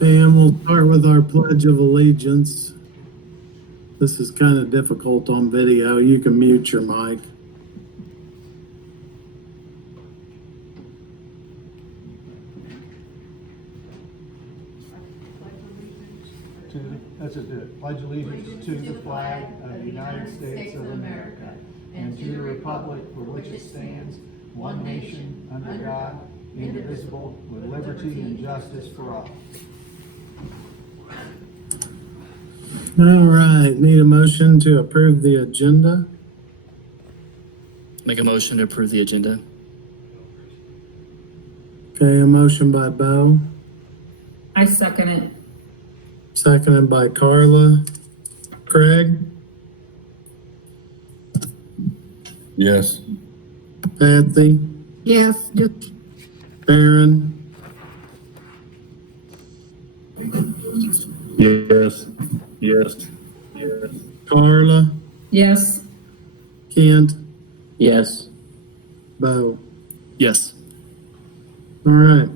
And we'll start with our Pledge of Allegiance. This is kind of difficult on video. You can mute your mic. Let's just do it. Pledge allegiance to the flag of the United States of America and to the republic for which it stands, one nation, under God, indivisible, with liberty and justice for all. All right, need a motion to approve the agenda. Make a motion to approve the agenda. Okay, a motion by Bo, I second it. seconded by Carla. Craig, Yes. Patsy, Yes. Aaron, Yes. Yes. Yes. Carla, Yes. Kent, Yes. Bo. Yes. All right.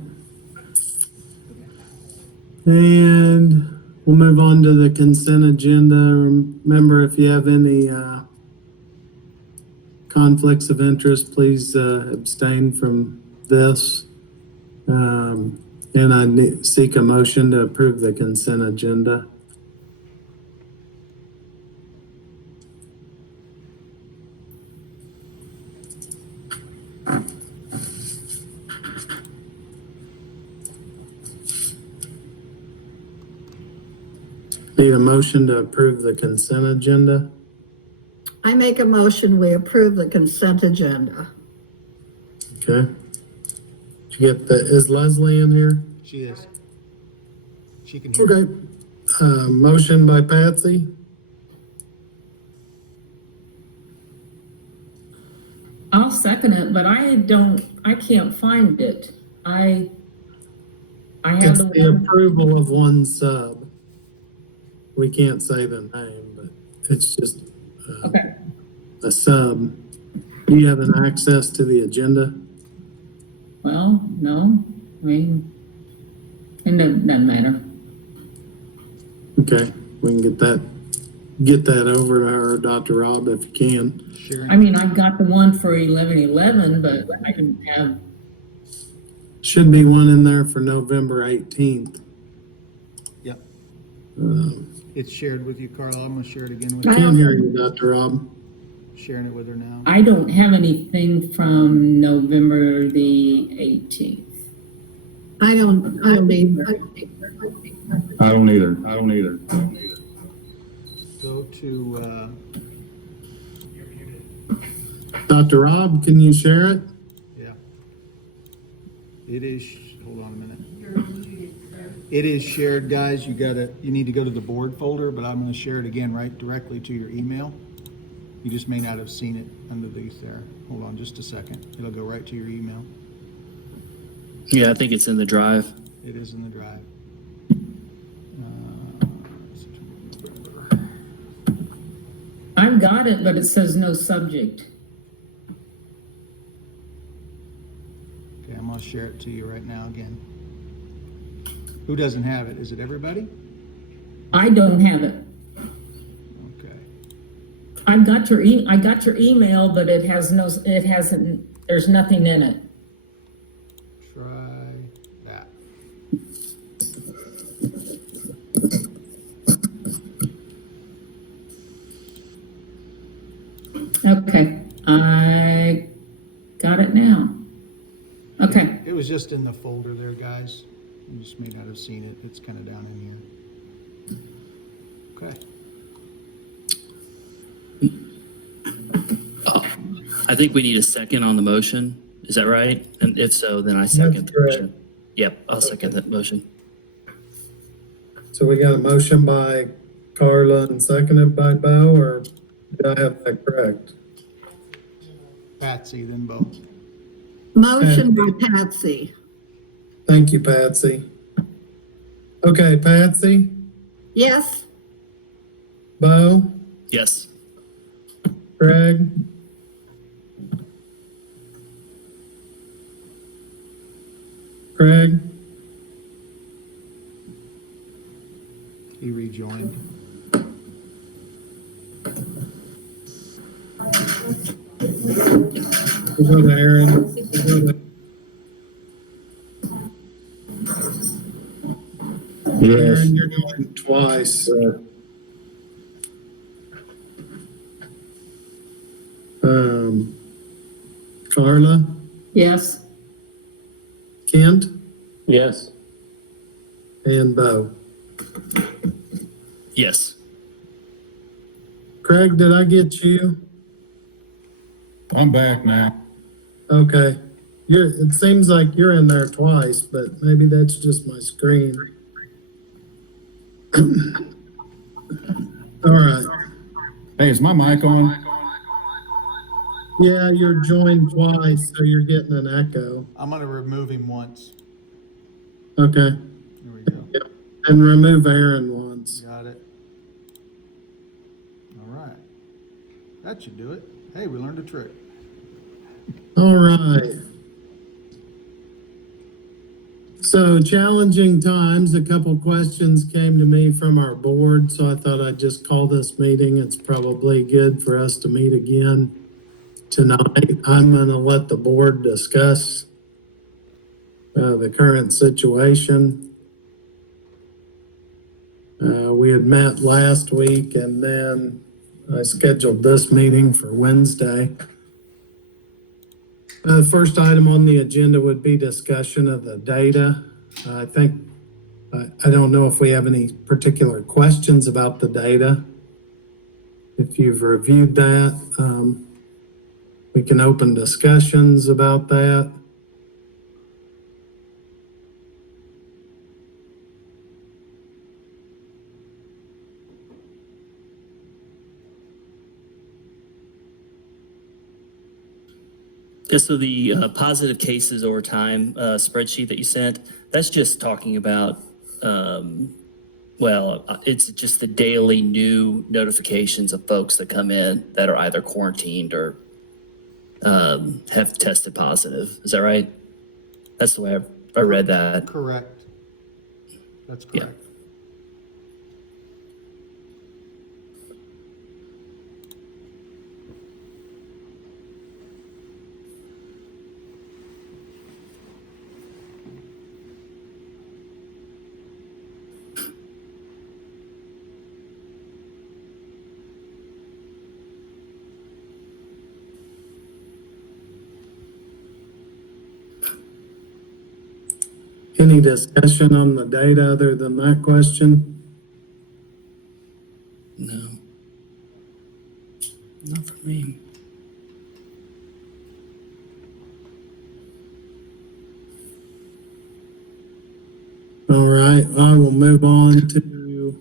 And we'll move on to the consent agenda. Remember, if you have any conflicts of interest, please abstain from this. And I seek a motion to approve the consent agenda. Need a motion to approve the consent agenda. I make a motion, we approve the consent agenda. Okay. Did you get is Leslie in here? She is. She can hear. Okay. Motion by Patsy, I'll second it, but I can't find it. I have it's the the one. approval of one sub. We can't say the name, but it's just Okay. a sub. Do you have an access to the agenda? Well, no, I mean, it doesn't matter. Okay, we can get that over to her, Dr. Rob, if you can. Sharon. I mean, I've got the one for 11/11, but I can have, Should be one in there for November 18th. Yep. Uh, It's shared with you, Carla. I'm gonna share it again with I you. can't hear you, Dr. Rob. Sharing it with her now. I don't have anything from November the 18th. I don't either. I don't either. I don't either. Go to, Dr. Rob, can you share it? yeah. It is, hold on a minute. It is shared, guys. You need to go to the board folder, but I'm gonna share it again right directly to your email. You just may not have seen it under these there. Hold on just a second. It'll go right to your email. Yeah, I think it's in the drive. It is in the drive. I've got it, but it says no subject. Okay, I'm gonna share it to you right now again. Who doesn't have it? Is it everybody? I don't have it. Okay. I got your email, but it hasn't, there's nothing in it. Try that. Okay, I got it now. Okay, It was just in the folder there, guys. You just may not have seen it. It's kind of down in here. Okay. I think we need a second on the motion. Is that right? And if so, then I second That's the correct. motion. Yep, I'll second that motion. So we got a motion by Carla and seconded by Bo, or did I have that correct? Patsy, then Bo. Motion by Patsy. Thank you, Patsy. Okay, Patsy, Yes, Bo, Yes. Craig, Craig, He rejoined. We'll go to Aaron. We'll go to Yes. Aaron, you're going twice. Carla, Yes. Kent, Yes. and Bo. Yes. Craig, did I get you? I'm back now. Okay. It seems like you're in there twice, but maybe that's just my screen. All right. Hey, is my mic on? Yeah, you're joined twice, so you're getting an echo. I'm gonna remove him once. Okay. Here we go. And remove Aaron once. Got it. All right. That should do it. Hey, we learned a trick. All right. So challenging times, a couple questions came to me from our board, so I thought I'd just call this meeting. It's probably good for us to meet again tonight. I'm gonna let the board discuss the current situation. We had met last week and then I scheduled this meeting for Wednesday. The first item on the agenda would be discussion of the data. I don't know if we have any particular questions about the data. If you've reviewed that, we can open discussions about that. Yeah, so the positive cases over time spreadsheet that you sent, that's just talking about, it's just the daily new notifications of folks that come in that are either quarantined or have tested positive. Is that right? That's the way I read that. Correct. That's Yeah. correct. Any discussion on the data other than that question? No. Not for me. All right, I will move on to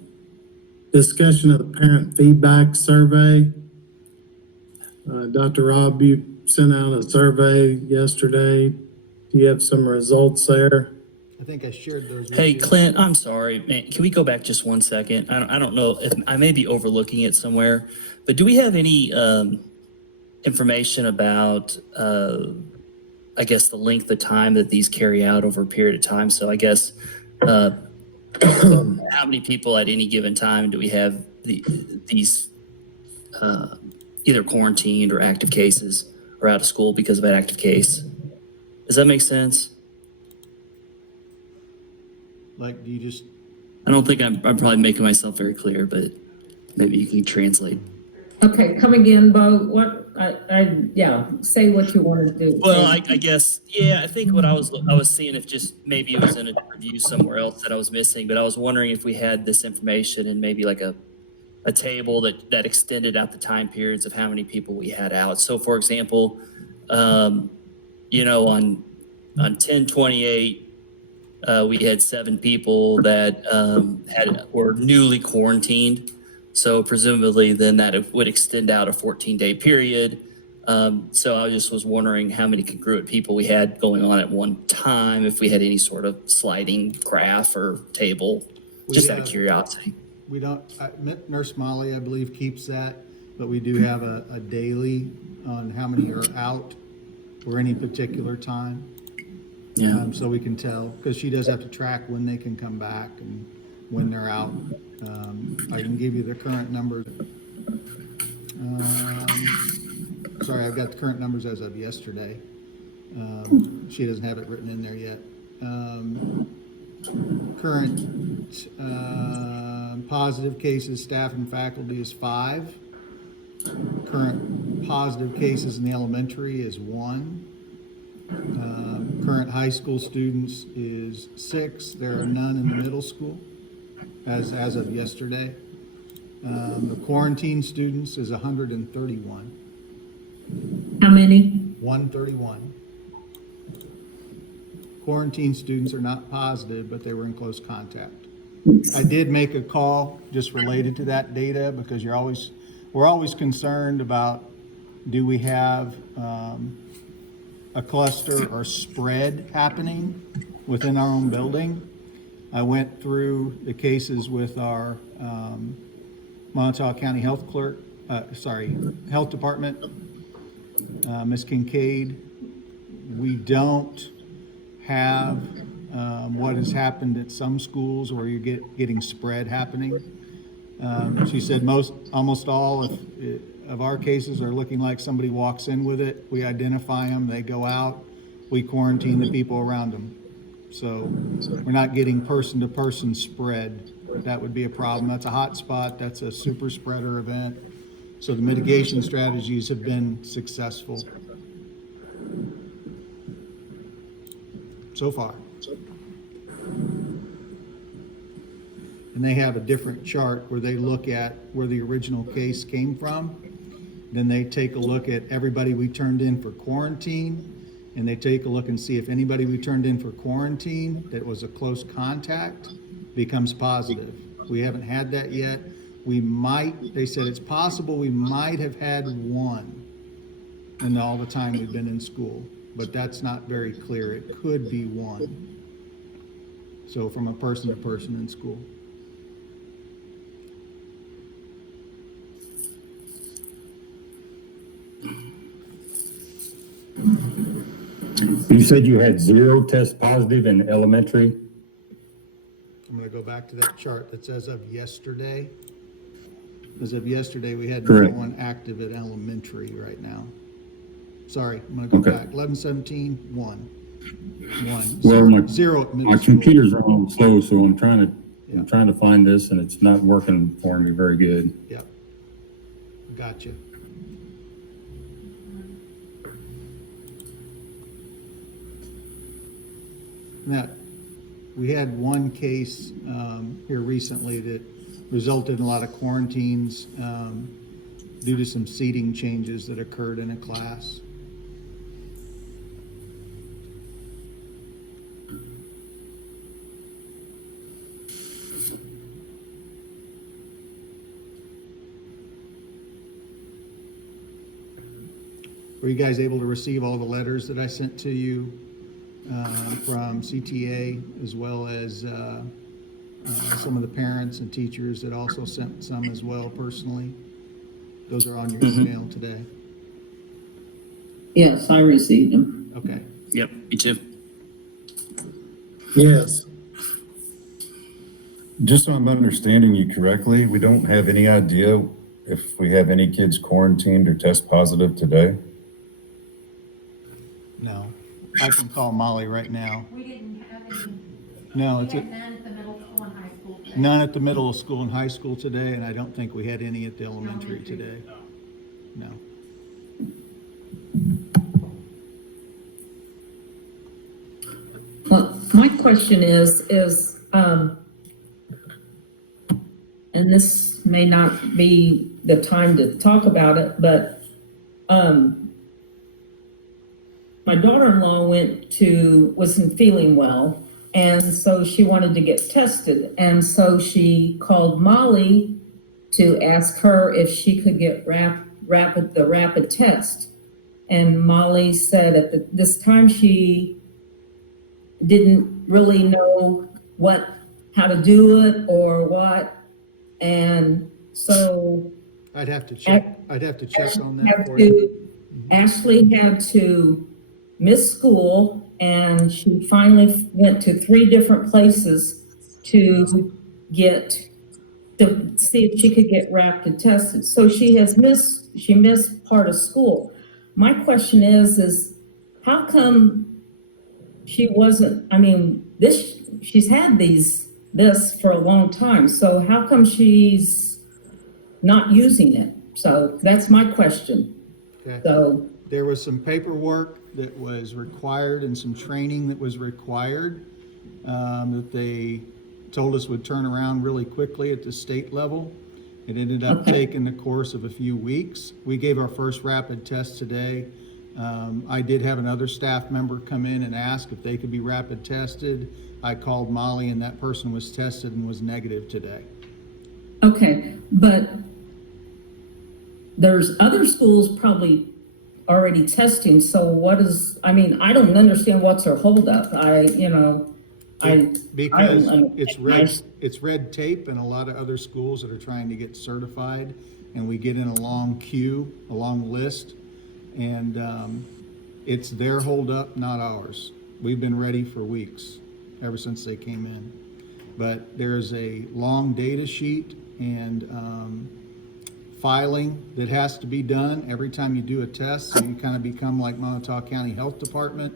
discussion of the parent feedback survey. Dr. Rob, you sent out a survey yesterday. Do you have some results there? I think I shared those with Hey, you. Clint, I'm sorry, man. Can we go back just 1 second? I don't know if I may be overlooking it somewhere, but do we have any information about, I guess, the length of time that these carry out over a period of time? So I guess, how many people at any given time do we have these either quarantined or active cases or out of school because of an active case? Does that make sense? Like, do you just, I don't think I'm probably making myself very clear, but maybe you can translate. Okay, come again, Bo. What, say what you want to do. Well, I guess, yeah, I think what I was seeing if just maybe it was in a review somewhere else that I was missing, but I was wondering if we had this information in maybe like a table that extended out the time periods of how many people we had out. So for example, on 10/28, we had 7 people that were newly quarantined. So presumably then that would extend out a 14-day period. So I just was wondering how many congruent people we had going on at one time, if we had any sort of sliding graph or table, just out of curiosity. we don't, Nurse Molly, I believe, keeps that, but we do have a daily on how many are out for any particular time. Yeah. So we can tell, because she does have to track when they can come back and when they're out. I can give you the current numbers. Sorry, I've got the current numbers as of yesterday. She doesn't have it written in there yet. Current positive cases, staff and faculty is 5. Current positive cases in the elementary is 1. Current high school students is 6. There are none in the middle school as of yesterday. The quarantine students is 131. How many? 131. Quarantine students are not positive, but they were in close contact. I did make a call just related to that data because we're always concerned about, do we have a cluster or spread happening within our own building? I went through the cases with our Montauk County Health Health Department, Ms. Kincaid. We don't have what has happened at some schools where you're getting spread happening. She said almost all of our cases are looking like somebody walks in with it. We identify them, they go out, we quarantine the people around them. So we're not getting person-to-person spread. That would be a problem. That's a hot spot. That's a super spreader event. So the mitigation strategies have been successful so far. And they have a different chart where they look at where the original case came from. Then they take a look at everybody we turned in for quarantine, and they take a look and see if anybody we turned in for quarantine that was a close contact becomes positive. We haven't had that yet. They said it's possible we might have had 1 in all the time we've been in school, but that's not very clear. It could be 1. So from a person to person in school. You said you had 0 tests positive in elementary? I'm gonna go back to that chart that says of yesterday. As of yesterday, we had no Correct. one active at elementary right now. Sorry, I'm gonna go Okay. back. 11/17, 1. 1. Well, Zero at middle My school. computer's running slow, so I'm trying to find this, and it's not working for me very good. Yep. Gotcha. Now, we had one case here recently that resulted in a lot of quarantines due to some seating changes that occurred in a class. Were you guys able to receive all the letters that I sent to you from CTA, as well as some of the parents and teachers that also sent some as well personally? Those are on your email today. Yes, I received them. Okay. Yep, me too. Yes. Just so I'm understanding you correctly, we don't have any idea if we have any kids quarantined or test positive today? No, I can call Molly right now. We didn't have any, No, we it's had none at the middle school and high school today. none at the middle school and high school today, and I don't think we had any at the elementary today. No. Well, my question is, and this may not be the time to talk about it, but, my daughter-in-law wasn't feeling well, and so she wanted to get tested. And so she called Molly to ask her if she could get the rapid test. And Molly said at this time she didn't really know how to do it or what. And so I'd have to check on that for to, you. Ashley had to miss school, and she finally went to 3 different places to to see if she could get rapid tested. So she missed part of school. My question is how come she wasn't, I mean, she's had this for a long time. So how come she's not using it? So that's my question. Okay. So, There was some paperwork that was required and some training that was required that they told us would turn around really quickly at the state level. It ended up Okay. taking the course of a few weeks. We gave our first rapid test today. I did have another staff member come in and ask if they could be rapid tested. I called Molly and that person was tested and was negative today. okay, but there's other schools probably already testing, so I mean, I don't understand what's her holdup. Because I- it's red tape and a lot of other schools that are trying to get certified, and we get in a long queue, a long list, and it's their holdup, not ours. We've been ready for weeks, ever since they came in. But there's a long data sheet and filing that has to be done every time you do a test, so you kind of become like Montauk County Health Department,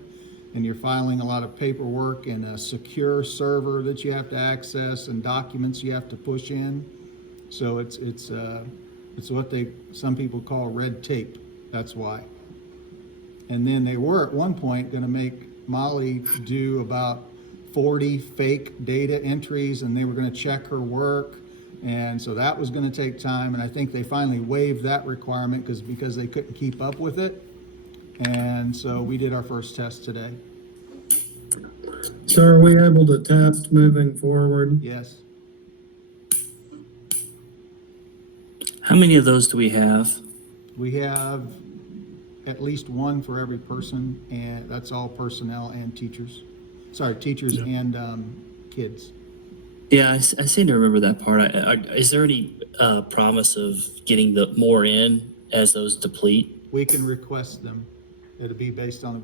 and you're filing a lot of paperwork and a secure server that you have to access and documents you have to push in. So it's what some people call red tape. That's why. And then they were at one point going to make Molly do about 40 fake data entries, and they were going to check her work. And so that was going to take time. And I think they finally waived that requirement because they couldn't keep up with it. And so we did our first test today. So are we able to test moving forward? Yes. How many of those do we have? We have at least one for every person, and that's all personnel and teachers. Sorry, teachers and kids. Yeah, I seem to remember that part. Is there any promise of getting the more in as those deplete? We can request them. It'll be based on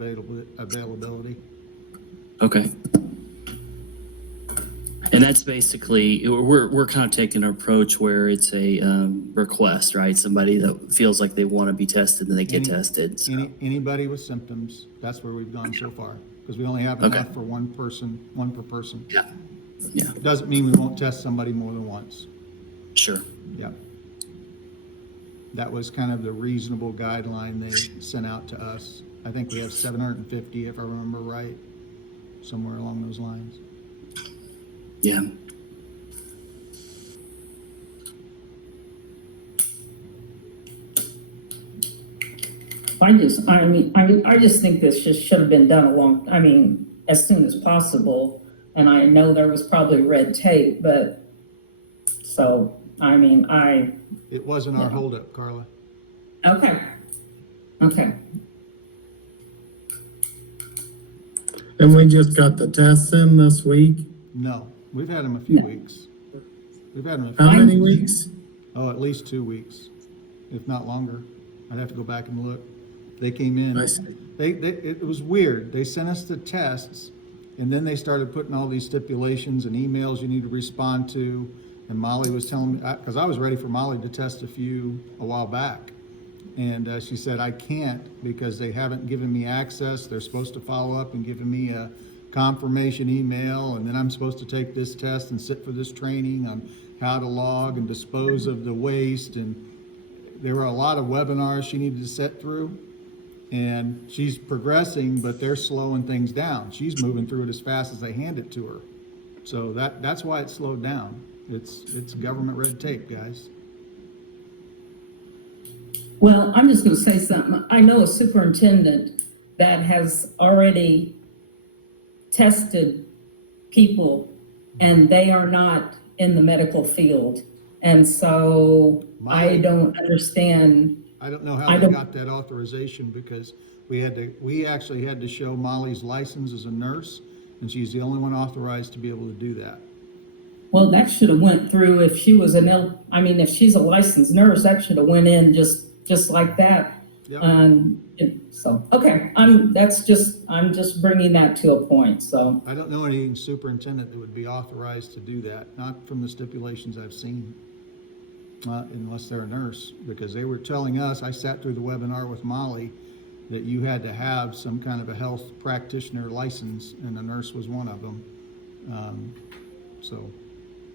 availability. Okay. And that's basically, we're kind of taking an approach where it's a request, right? Somebody that feels like they want to be tested and they get tested. So. Anybody with symptoms, that's where we've gone so far, because we only have Okay. enough for one per person. Yeah. Yeah, Doesn't mean we won't test somebody more than once. sure. Yeah. That was kind of the reasonable guideline they sent out to us. I think we have 750, if I remember right, somewhere along those lines. Yeah. I just think this just should have been done as soon as possible. And I know there was probably red tape, but, so, It wasn't our holdup, Carla. okay. And we just got the tests in this week? No, we've had them a few No. weeks. We've had them How many weeks? at least 2 weeks, if not longer. I'd have to go back and look. They came in. I see. It was weird. They sent us the tests, and then they started putting all these stipulations and emails you need to respond to. And Molly was telling me, because I was ready for Molly to test a while back. And she said, I can't because they haven't given me access. They're supposed to follow up and giving me a confirmation email. And then I'm supposed to take this test and sit for this training on how to log and dispose of the waste. And there were a lot of webinars she needed to sit through. And she's progressing, but they're slowing things down. She's moving through it as fast as they hand it to her. So that's why it slowed down. It's government red tape, guys. Well, I'm just gonna say something. I know a superintendent that has already tested people and they are not in the medical field. And so I don't understand. I don't know how I they don't- got that authorization because we actually had to show Molly's license as a nurse, and she's the only one authorized to be able to do that. Well, that should have went through if she was if she's a licensed nurse, that should have went in just like that. Yep. So, okay, I'm just bringing that to a point, so. I don't know any superintendent that would be authorized to do that, not from the stipulations I've seen, unless they're a nurse, because they were telling us, I sat through the webinar with Molly, that you had to have some kind of a health practitioner license, and a nurse was one of them. So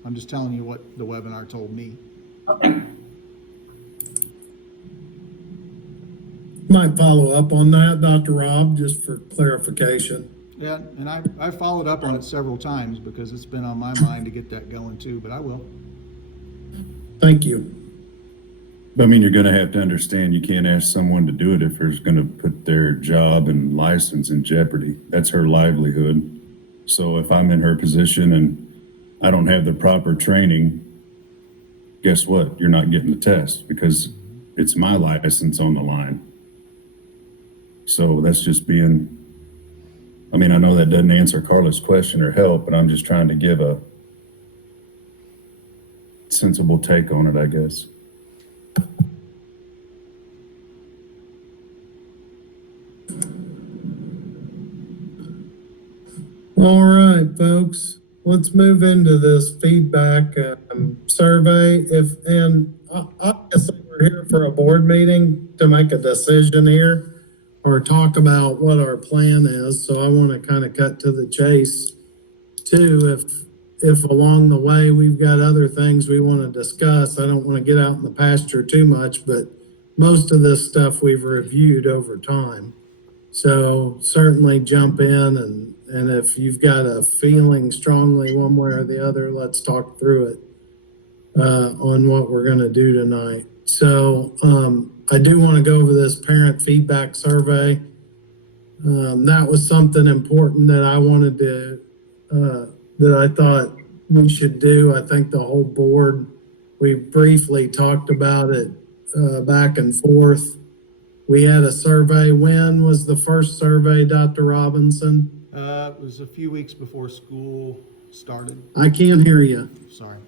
I'm just telling you what the webinar told me. Okay. Might follow up on that, Dr. Rob, just for clarification. Yeah, and I followed up on it several times because it's been on my mind to get that going too, but I will. Thank you. I mean, you're gonna have to understand, you can't ask someone to do it if it's gonna put their job and license in jeopardy. That's her livelihood. So if I'm in her position and I don't have the proper training, guess what? You're not getting the test because it's my license on the line. So that's just being, I mean, I know that doesn't answer Carla's question or help, but I'm just trying to give a sensible take on it, I guess. All right, folks, let's move into this feedback survey. Obviously we're here for a board meeting to make a decision here or talk about what our plan is. So I want to kind of cut to the chase too. If along the way we've got other things we want to discuss, I don't want to get out in the pasture too much, but most of this stuff we've reviewed over time. So certainly jump in and if you've got a feeling strongly one way or the other, let's talk through it on what we're going to do tonight. So I do want to go over this parent feedback survey. That was something important that I wanted to, that I thought we should do. I think the whole board, we briefly talked about it back and forth. We had a survey. When was the first survey, Dr. Robinson? It was a few weeks before school started. I can't hear you. Sorry.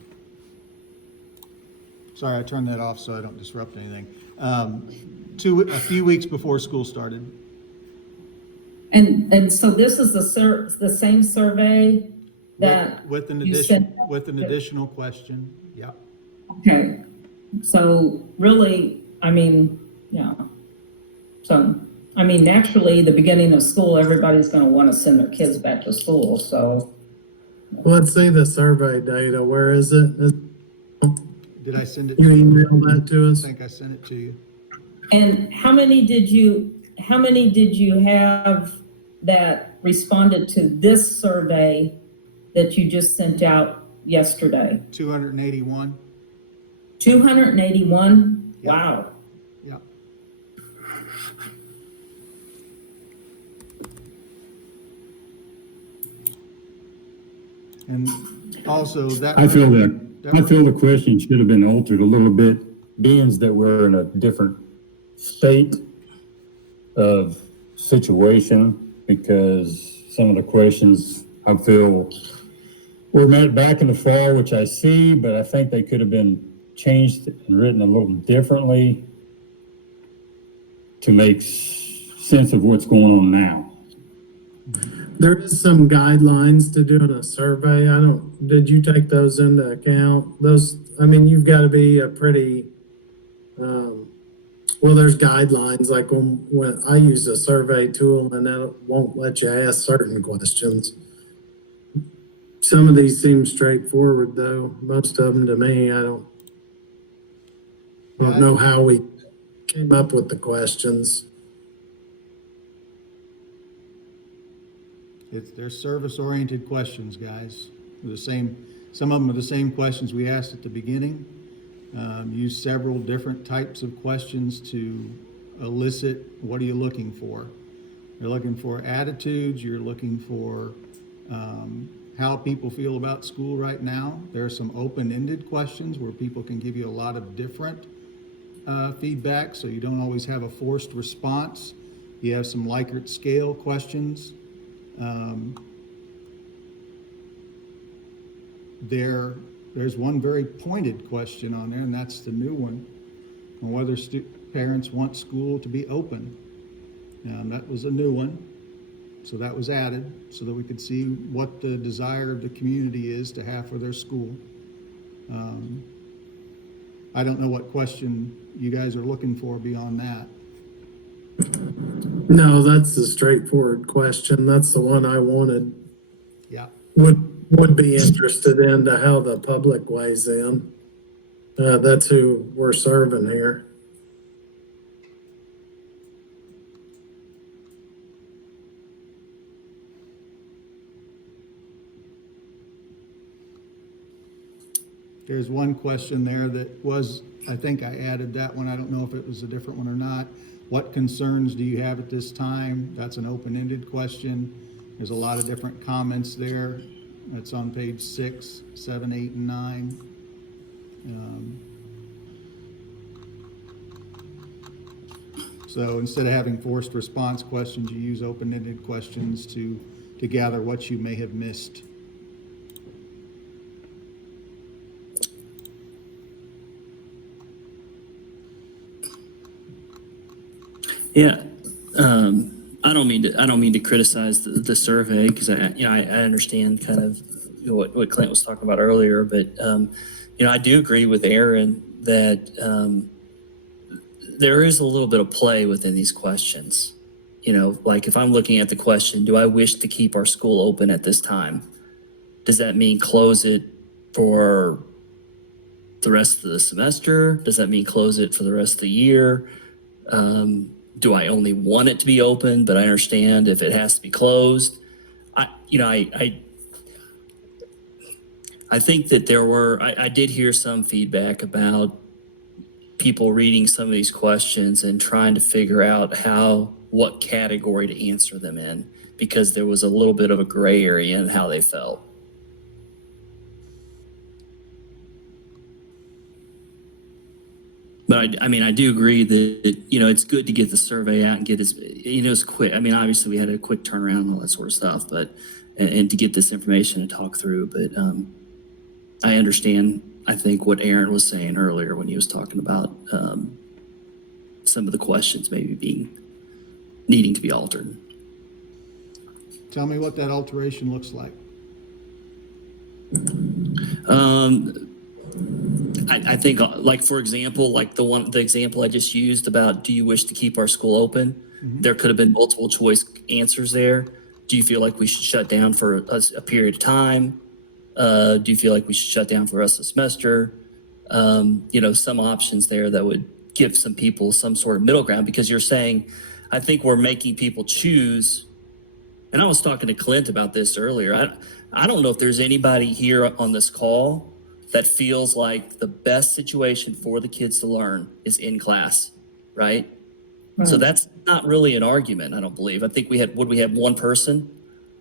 Sorry, I turned that off so I don't disrupt anything. A few weeks before school started. And so this is the same survey that With an you addition, sent- with an additional question, yeah. Okay, so really, I mean, yeah. So, I mean, naturally, the beginning of school, everybody's gonna wanna send their kids back to school, so. Let's see the survey data. Where is it? Did I send it? You emailed that to I us? think I sent it to you. And how many did you have that responded to this survey that you just sent out yesterday? 281. 281? Yeah. Wow. Yeah. And also that. I feel the question should have been altered a little bit, being that we're in a different state of situation, because some of the questions I feel were meant back in the fall, which I see, but I think they could have been changed and written a little differently to make sense of what's going on now. There is some guidelines to doing a survey. Did you take those into account? You've got to be a pretty, there's guidelines, like when I use a survey tool and that won't let you ask certain questions. Some of these seem straightforward though, most of them to me. I don't know how we came up with the questions. They're service-oriented questions, guys. Some of them are the same questions we asked at the beginning. Use several different types of questions to elicit what are you looking for. You're looking for attitudes. You're looking for how people feel about school right now. There are some open-ended questions where people can give you a lot of different feedback, so you don't always have a forced response. You have some Likert scale questions. There's one very pointed question on there, and that's the new one, on whether parents want school to be open. And that was a new one. So that was added so that we could see what the desire of the community is to have for their school. I don't know what question you guys are looking for beyond that. No, that's a straightforward question. That's the one I wanted. Yeah. Would be interested into how the public weighs in. That's who we're serving here. There's one question there that was, I think I added that one. I don't know if it was a different one or not. What concerns do you have at this time? That's an open-ended question. There's a lot of different comments there. That's on page 6, 7, 8, and 9. So instead of having forced response questions, you use open-ended questions to gather what you may have missed. Yeah, I don't mean to criticize the survey because I understand kind of what Clint was talking about earlier, but I do agree with Aaron that there is a little bit of play within these questions. Like if I'm looking at the question, do I wish to keep our school open at this time? Does that mean close it for the rest of the semester? Does that mean close it for the rest of the year? Do I only want it to be open, but I understand if it has to be closed? I think that I did hear some feedback about people reading some of these questions and trying to figure out what category to answer them in, because there was a little bit of a gray area in how they felt. But I do agree that, it's good to get the survey out and get it's quick. Obviously we had a quick turnaround and all that sort of stuff, but, and to get this information and talk through, but, I understand, I think what Aaron was saying earlier when he was talking about, some of the questions maybe needing to be altered. Tell me what that alteration looks like. I think, like, for example, like the example I just used about, do you wish to keep our school open? There could have been multiple choice answers there. Do you feel like we should shut down for a period of time? Do you feel like we should shut down for the rest of the semester? Some options there that would give some people some sort of middle ground, because you're saying, I think we're making people choose. And I was talking to Clint about this earlier. I don't know if there's anybody here on this call that feels like the best situation for the kids to learn is in class, right? So that's not really an argument, I don't believe. I think we had one person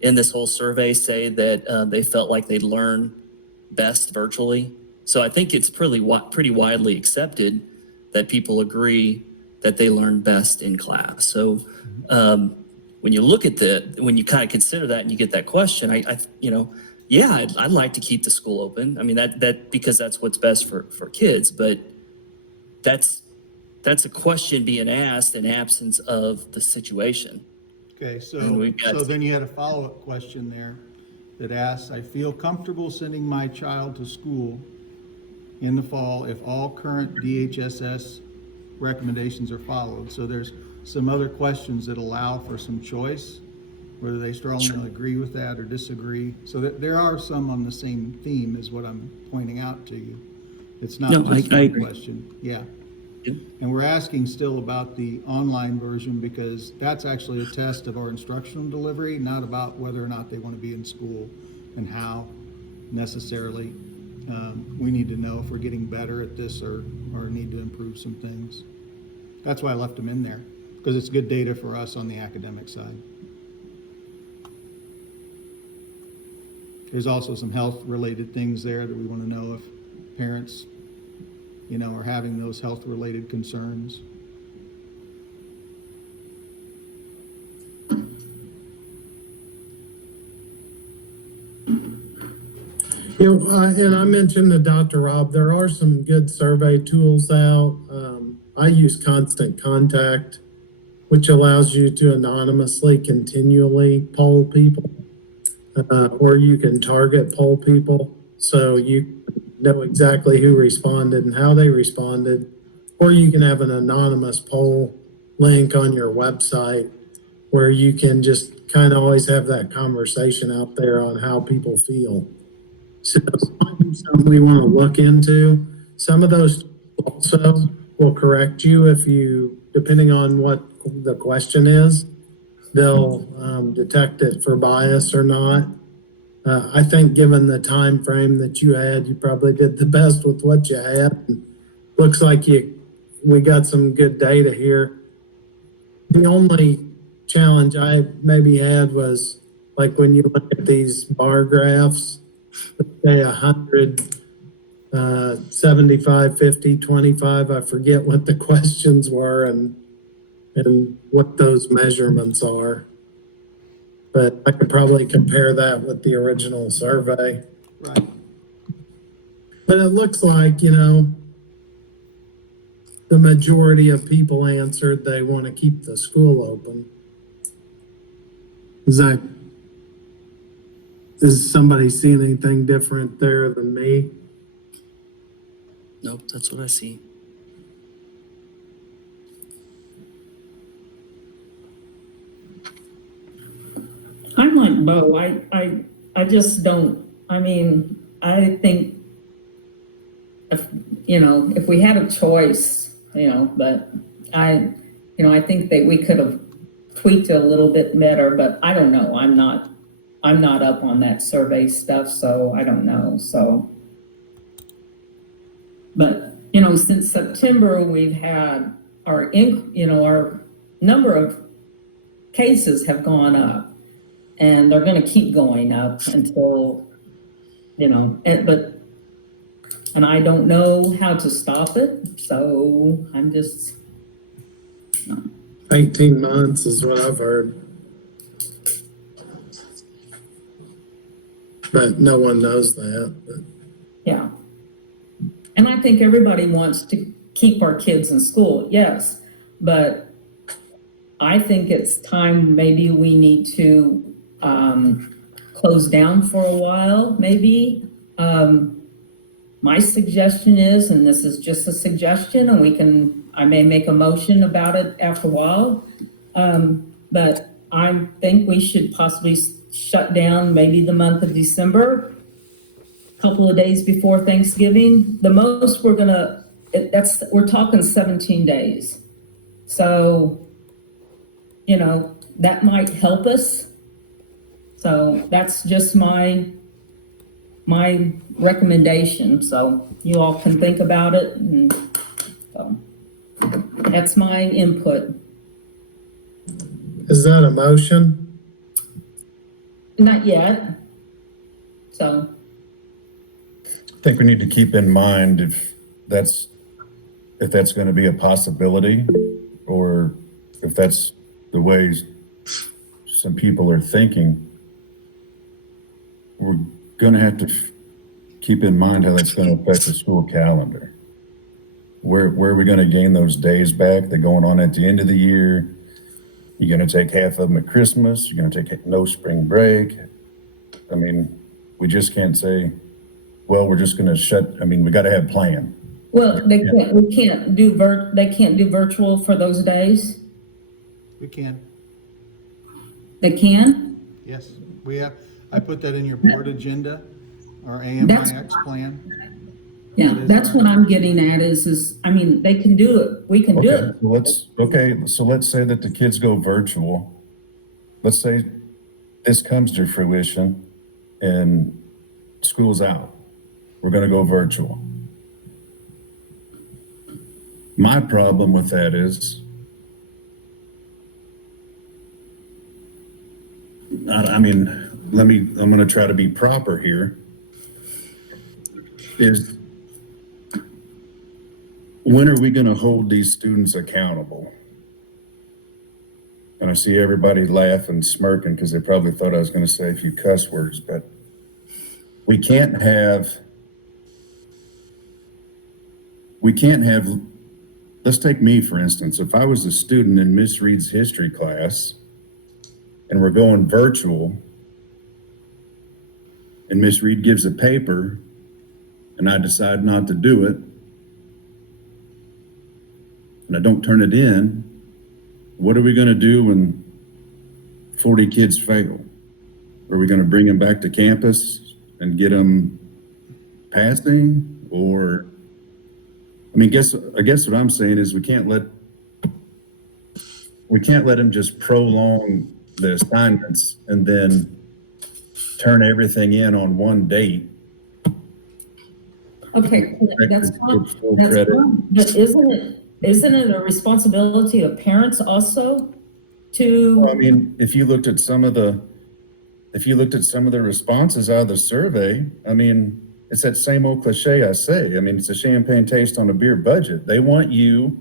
in this whole survey say that they felt like they'd learn best virtually. So I think it's pretty widely accepted that people agree that they learn best in class. So when you look at when you kind of consider that and you get that question, I'd like to keep the school open. That because that's what's best for kids, but that's a question being asked in absence of the situation. Okay, so then you had a follow-up question there that asks, I feel comfortable sending my child to school in the fall if all current DHSS recommendations are followed. So there's some other questions that allow for some choice, whether they strongly agree with that or disagree. So there are some on the same theme is what I'm pointing out to you. It's not just I one agree. question. Yeah. Yep. And we're asking still about the online version because that's actually a test of our instructional delivery, not about whether or not they want to be in school and how necessarily. We need to know if we're getting better at this or need to improve some things. That's why I left them in there, because it's good data for us on the academic side. There's also some health-related things there that we want to know if parents, are having those health-related concerns. And I mentioned to Dr. Rob, there are some good survey tools out. I use Constant Contact, which allows you to anonymously continually poll people, or you can target poll people. So you know exactly who responded and how they responded, or you can have an anonymous poll link on your website where you can just kind of always have that conversation out there on how people feel. So it might be something we want to look into. Some of those also will correct you if you, depending on what the question is, they'll detect it for bias or not. I think given the time frame that you had, you probably did the best with what you had. And looks like we got some good data here. The only challenge I maybe had was like when you look at these bar graphs, let's say 100, 75, 50, 25, I forget what the questions were and what those measurements are. But I could probably compare that with the original survey. Right. But it looks like, the majority of people answered they want to keep the school open. Does somebody see anything different there than me? Nope, that's what I see. I'm like Bo. I just don't, I mean, I think if we had a choice, but I think that we could have tweaked it a little bit better, but I don't know. I'm not up on that survey stuff, so I don't know. So, but, since September, we've had our number of cases have gone up, and they're going to keep going up until, and I don't know how to stop it. So I'm just, 18 months is what I've heard. But no one knows that. But yeah. And I think everybody wants to keep our kids in school, yes, but I think it's time maybe we need to close down for a while, maybe. My suggestion is, and this is just a suggestion, and I may make a motion about it after a while, but I think we should possibly shut down maybe the month of December, a couple of days before Thanksgiving. The most we're talking 17 days. So, that might help us. So that's just my recommendation. So you all can think about it. And so that's my input. is that a motion? Not yet. So, I think we need to keep in mind if that's going to be a possibility, or if that's the way some people are thinking, we're going to have to keep in mind how that's going to affect the school calendar. Where are we going to gain those days back? They're going on at the end of the year. You're going to take half of them at Christmas. You're going to take no spring break. I mean, we just can't say, well, we're just going to we got to have a plan. well, they can't do virtual for those days. We can. They can? Yes, we have. I put that in your board agenda, our AMIX plan. Yeah, that's what I'm getting at is, they can do it. We can do it. So let's say that the kids go virtual. Let's say this comes to fruition and school's out. We're going to go virtual. My problem with that is, I'm going to try to be proper here, is when are we going to hold these students accountable? And I see everybody laughing, smirking, because they probably thought I was going to say a few cuss words, but we can't have let's take me, for instance. If I was a student in Miss Reed's history class and we're going virtual and Miss Reed gives a paper and I decide not to do it and I don't turn it in, what are we going to do when 40 kids fail? Are we going to bring them back to campus and get them passing? Or, I mean, I guess what I'm saying is we can't let them just prolong the assignments and then turn everything in on one date. Okay, that's fine, Full that's credit. fine, but isn't it a responsibility of parents also Well, I to, mean, if you looked at some of the responses out of the survey, I mean, it's that same old cliche I say. I mean, it's a champagne taste on a beer budget. They want you,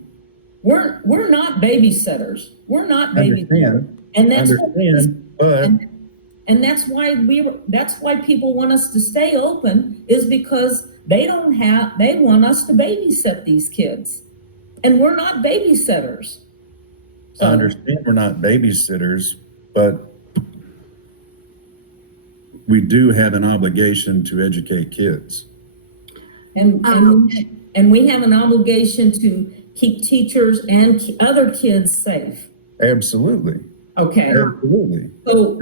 we're not babysitters. We're not babysitters. understand, And that's what, but and that's why people want us to stay open, is because they want us to babysit these kids. And we're not babysitters. I understand we're not babysitters, but we do have an obligation to educate kids. And we have an obligation to keep teachers and other kids safe. Absolutely, Okay, absolutely. so,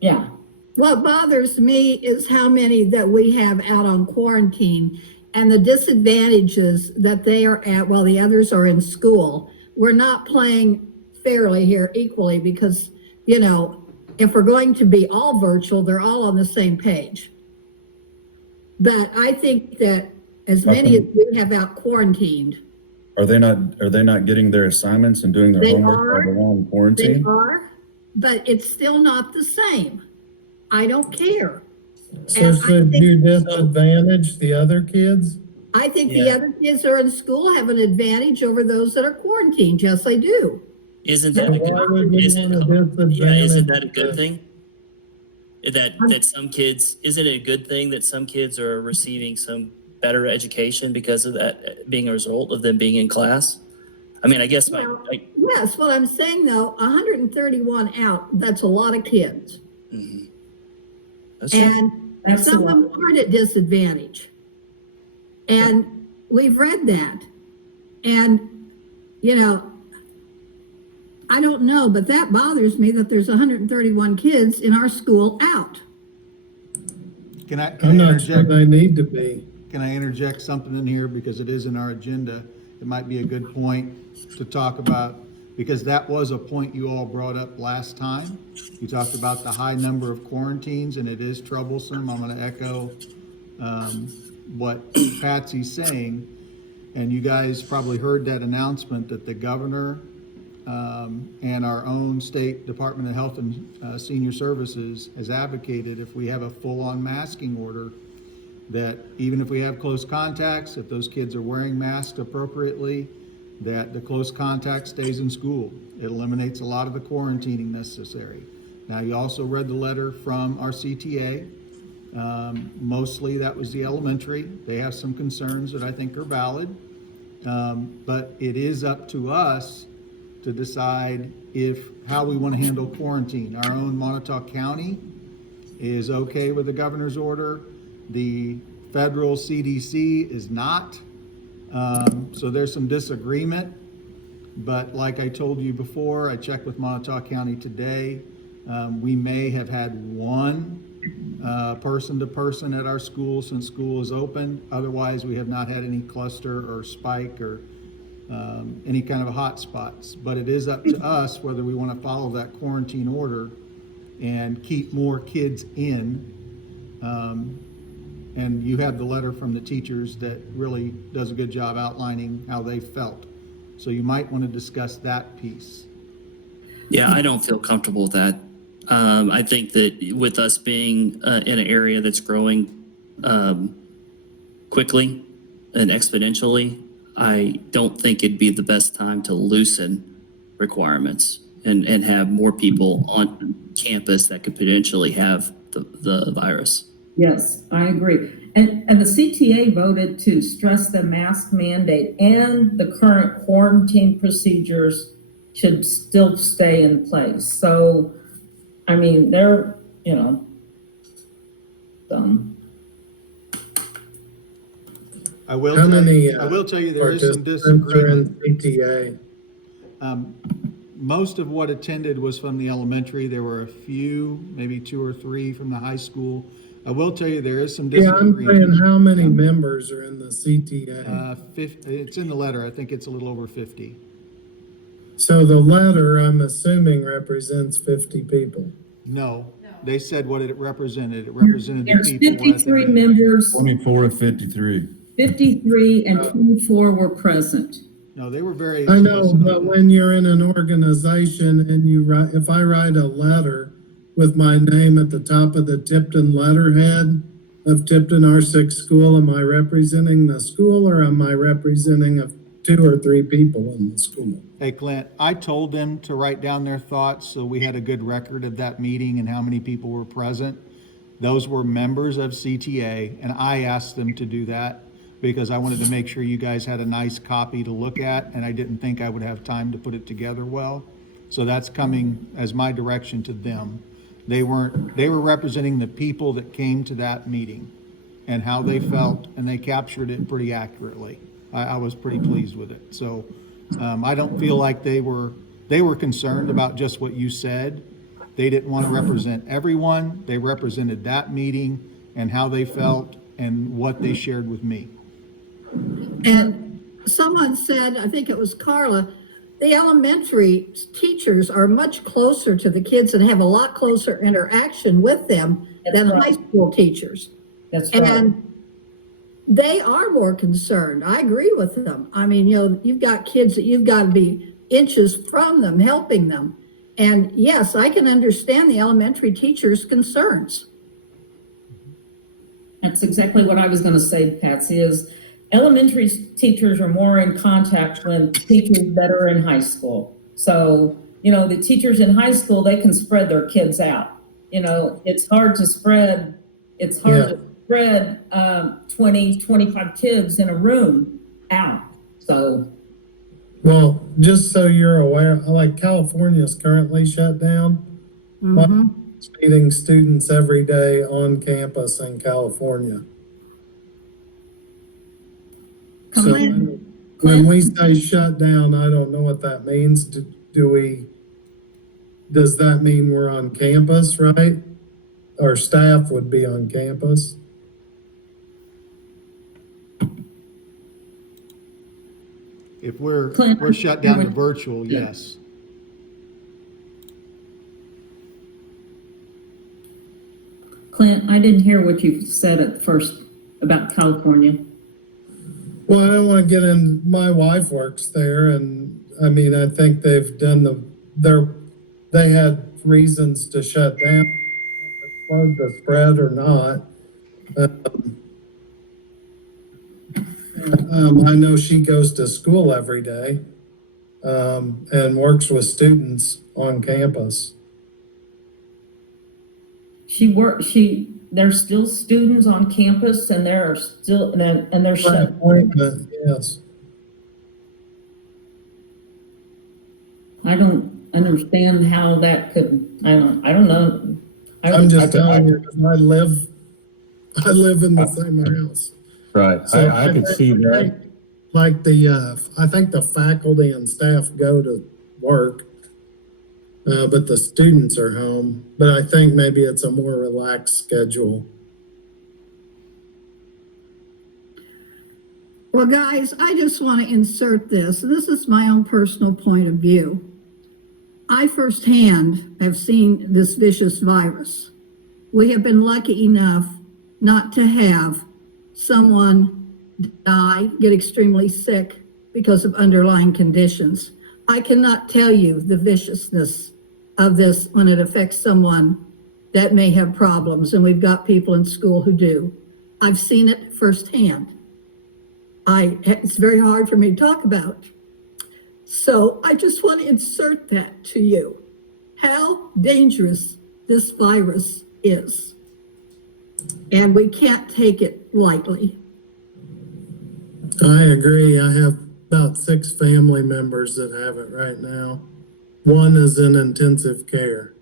yeah, What bothers me is how many that we have out on quarantine and the disadvantages that they are at while the others are in school. We're not playing fairly here equally because, you know, if we're going to be all virtual, they're all on the same page. But I think that as many as we have out quarantined, Are they not getting their assignments and doing their They homework are. while they're on they quarantine? are, but it's still not the same. I don't care. So And I should think- you disadvantage the other kids? I think the Yeah. other kids that are in school have an advantage over those that are quarantined. Yes, I do. Isn't So that a why would good, we isn't, want to yeah, isn't that a disadvantage good the- thing? That some kids, isn't it a good thing that some kids are receiving some better education because of that being a result of them being in class? I mean, I guess Well, Yes, what I'm saying though, 131 out, that's a lot of kids. that's true. And some of them aren't at disadvantage. And we've read that. And, you know, I don't know, but that bothers me that there's 131 kids in our school out. Can I I'm not sure interject? they need to be. Can I interject something in here because it is in our agenda? It might be a good point to talk about, because that was a point you all brought up last time. You talked about the high number of quarantines, and it is troublesome. I'm gonna echo what Patsy's saying. And you guys probably heard that announcement that the governor and our own state Department of Health and Senior Services has advocated, if we have a full-on masking order, that even if we have close contacts, if those kids are wearing masks appropriately, that the close contact stays in school. It eliminates a lot of the quarantining necessary. Now, you also read the letter from our CTA. Mostly that was the elementary. They have some concerns that I think are valid. But it is up to us to decide how we want to handle quarantine. Our own Montauk County is okay with the governor's order. The federal CDC is not. So there's some disagreement. But like I told you before, I checked with Montauk County today. We may have had one person to person at our school since school is open. Otherwise, we have not had any cluster or spike or any kind of hot spots. But it is up to us whether we want to follow that quarantine order and keep more kids in. And you have the letter from the teachers that really does a good job outlining how they felt. So you might want to discuss that piece. Yeah, I don't feel comfortable with that. I think that with us being in an area that's growing quickly and exponentially, I don't think it'd be the best time to loosen requirements and have more people on campus that could potentially have the virus. yes, I agree. And the CTA voted to stress the mask mandate and the current quarantine procedures should still stay in place. So, I mean, they're, you know, I will How tell many you, I will tell you there is some participants are in disagreement. PTA? Most of what attended was from the elementary. There were a few, maybe 2 or 3 from the high school. I will tell you, there is some Yeah, I'm saying disagreement. how many members are in the CTA? It's in the letter. I think it's a little over 50. So the letter, I'm assuming, represents 50 people. No, they said what it represented. It represented the there's people. at the 53 meeting. members, 24 of 53. 53 and 24 were present. No, they were very. I know, explicit but on that. when you're in an organization and you write, if I write a letter with my name at the top of the Tipton letterhead of Tipton R6 School, am I representing the school or am I representing 2 or 3 people in the school? Hey, Clint, I told them to write down their thoughts, so we had a good record of that meeting and how many people were present. Those were members of CTA, and I asked them to do that because I wanted to make sure you guys had a nice copy to look at, and I didn't think I would have time to put it together well. So that's coming as my direction to them. They were representing the people that came to that meeting and how they felt, and they captured it pretty accurately. I was pretty pleased with it. So I don't feel like they were concerned about just what you said. They didn't want to represent everyone. They represented that meeting and how they felt and what they shared with me. And someone said, I think it was Carla, the elementary teachers are much closer to the kids and have a lot closer interaction with them than That's high right. school teachers. That's right. And they are more concerned. I agree with them. I mean, you know, you've got kids that you've got to be inches from them, helping them. And yes, I can understand the elementary teachers' concerns. That's exactly what I was going to say, Patsy, is elementary teachers are more in contact with teachers that are in high school. So, you know, the teachers in high school, they can spread their kids out. You know, it's hard to spread 20, 25 kids in a room out. So, Well, just so you're aware, like California is currently shut down. It's meeting students every day on campus in California. So when we say shut down, I don't know what that means. Does that mean we're on campus, right? Or staff would be on campus? If we're Clint, shut down to would- virtual, yeah. yes. Clint, I didn't hear what you said at first about California. Well, I don't want to get in, my wife works there and I mean, I think they've done they had reasons to shut down, slowed the spread or not. I know she goes to school every day, and works with students on campus. There's still students on campus and they're By shut. appointment, yes. I don't understand how that could, I don't know. I'm just telling you, 'cause I live in the same house. Right, So I could see that. Like I think the faculty and staff go to work, but the students are home. But I think maybe it's a more relaxed schedule. Well, guys, I just want to insert this. This is my own personal point of view. I firsthand have seen this vicious virus. We have been lucky enough not to have someone die, get extremely sick because of underlying conditions. I cannot tell you the viciousness of this when it affects someone that may have problems, and we've got people in school who do. I've seen it firsthand. It's very hard for me to talk about. So I just want to insert that to you, how dangerous this virus is. And we can't take it lightly. I agree. I have about 6 family members that have it right now. One is in intensive care.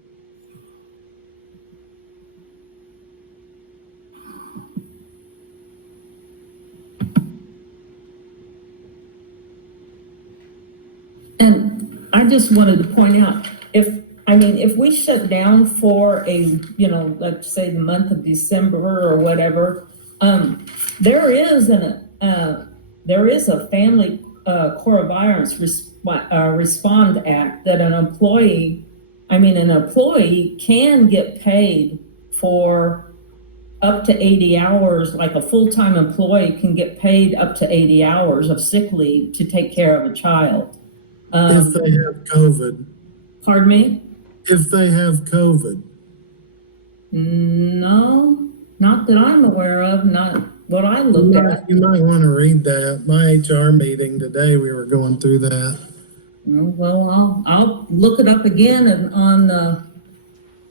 And I just wanted to point out, if we shut down for a, let's say the month of December or whatever, there is a family, coronavirus respond act that an employee can get paid for up to 80 hours, like a full-time employee can get paid up to 80 hours of sick leave to take care of a child. If they have COVID. Pardon me? If they have COVID. No, not that I'm aware of, not what I looked at. You might want to read that. My HR meeting today, we were going through that. Well, I'll look it up again and on the,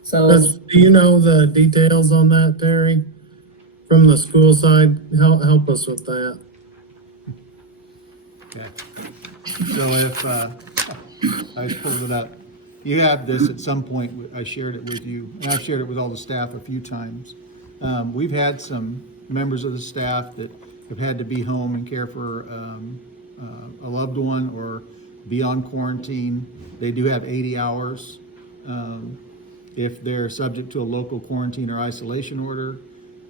so, Do you know the details on that, Terry? From the school side, help us with that. Okay. So if, I just pulled it up. You have this at some point, I shared it with you, and I've shared it with all the staff a few times. We've had some members of the staff that have had to be home and care for a loved one or be on quarantine. They do have 80 hours. If they're subject to a local quarantine or isolation order,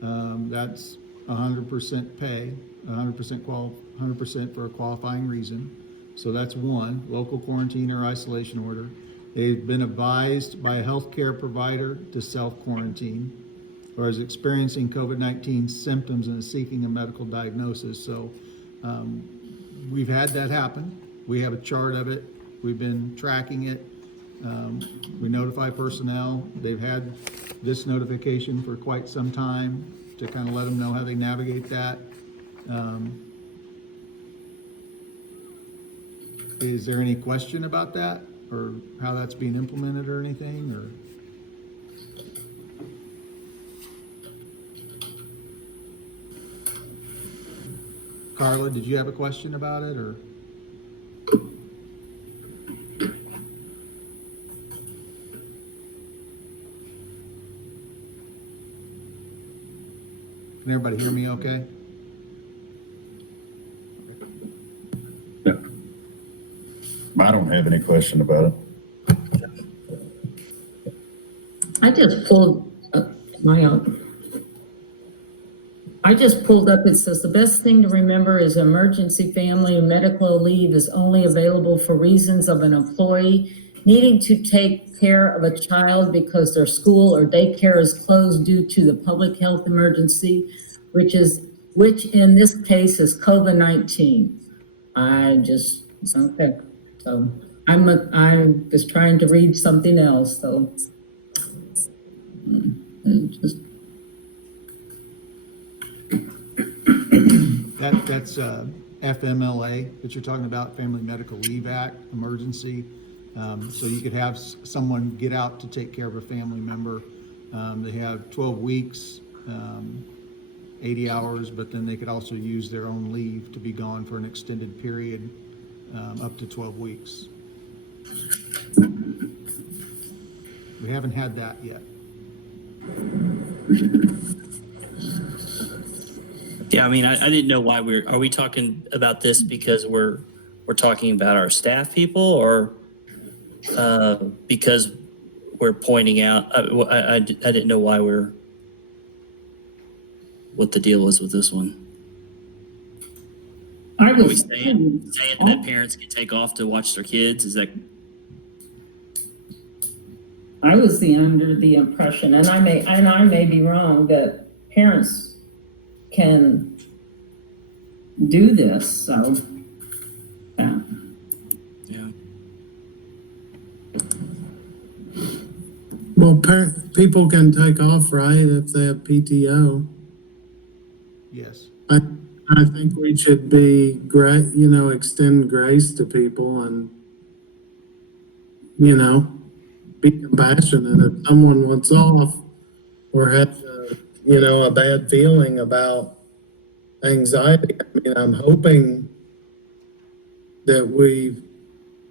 that's 100% pay, 100% for a qualifying reason. So that's one, local quarantine or isolation order. They've been advised by a healthcare provider to self-quarantine or is experiencing COVID-19 symptoms and is seeking a medical diagnosis. So we've had that happen. We have a chart of it. We've been tracking it. We notify personnel. They've had this notification for quite some time to kind of let them know how they navigate that. Is there any question about that or how that's being implemented or anything, or? Carla, did you have a question about it, or? Can everybody hear me okay? Yeah. I don't have any question about it. I just pulled up it says the best thing to remember is emergency family and medical leave is only available for reasons of an employee needing to take care of a child because their school or daycare is closed due to the public health emergency, which in this case is COVID-19. Okay. So I was trying to read something else, so. Just That's FMLA that you're talking about, Family Medical Leave Act, emergency. So you could have someone get out to take care of a family member. They have 12 weeks, 80 hours, but then they could also use their own leave to be gone for an extended period, up to 12 weeks. We haven't had that yet. Yeah, I mean, I didn't know why are we talking about this because we're talking about our staff people or because we're pointing out, I didn't know why what the deal was with this one. I Are we was saying that parents can take off to watch their kids? Is that? I was under the impression, and I may be wrong, that parents can do this, so. Yeah. Well, people can take off, right, if they have PTO. Yes. I think we should be great, extend grace to people and, be compassionate. If someone wants off or has, a bad feeling about anxiety. I mean, I'm hoping that we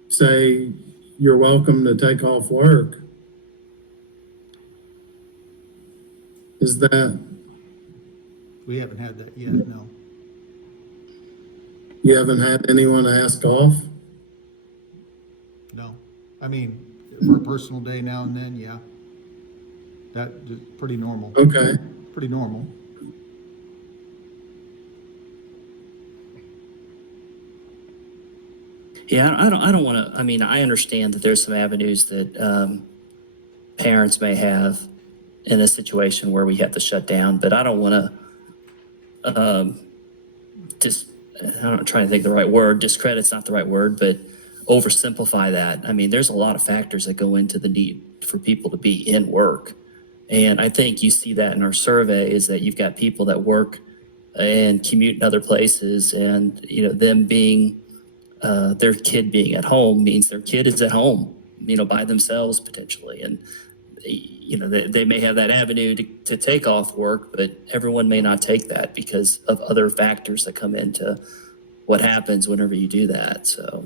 say, you're welcome to take off work. Is that, We haven't had that yet, no. you haven't had anyone ask off? No. I mean, for a personal day now and then, yeah. That's pretty normal, Okay. pretty normal. Yeah, I don't want to, I mean, I understand that there's some avenues that parents may have in a situation where we have to shut down, but I don't want to just, I'm trying to think of the right word, discredit's not the right word, but oversimplify that. I mean, there's a lot of factors that go into the need for people to be in work. And I think you see that in our survey is that you've got people that work and commute in other places, and, you know, them being, their kid being at home means their kid is at home, you know, by themselves potentially. And, you know, they may have that avenue to take off work, but everyone may not take that because of other factors that come into what happens whenever you do that. So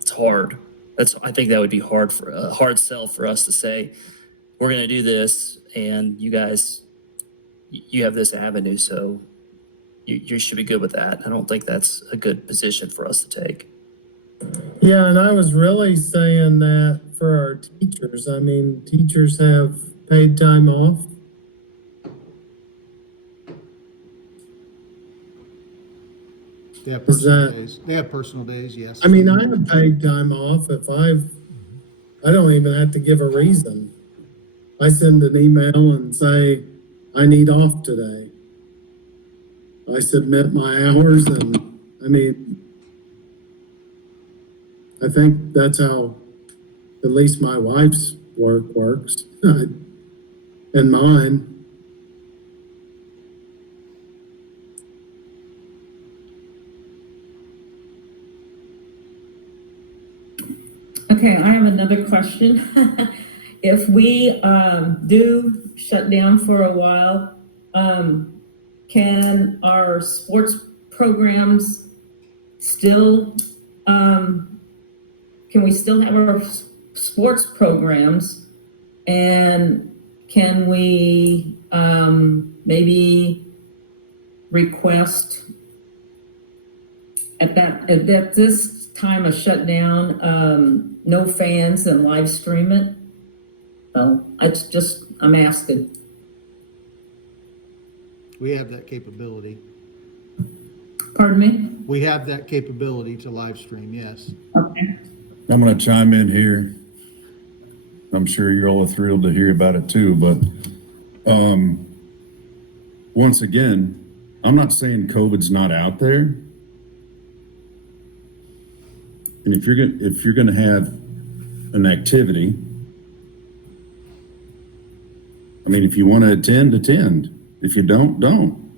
it's hard. I think that would be hard for a hard sell for us to say, we're going to do this and you guys, you have this avenue. So you should be good with that. I don't think that's a good position for us to take. Yeah, and I was really saying that for our teachers. I mean, teachers have paid time off. They have Is personal that- days. They have personal days, yes. I mean, I have paid time off if I don't even have to give a reason. I send an email and say, I need off today. I submit my hours and, I mean, I think that's how at least my wife's work works and mine. Okay, I have another question. If we do shut down for a while, can our sports programs still, can we still have our sports programs? And can we maybe request at this time of shutdown, no fans and live stream it? So I'm asking. We have that capability. Pardon me? We have that capability to live stream, yes. Okay. I'm going to chime in here. I'm sure you're all thrilled to hear about it too, but once again, I'm not saying COVID's not out there. And if you're going to have an activity, I mean, if you want to attend, attend. If you don't, don't.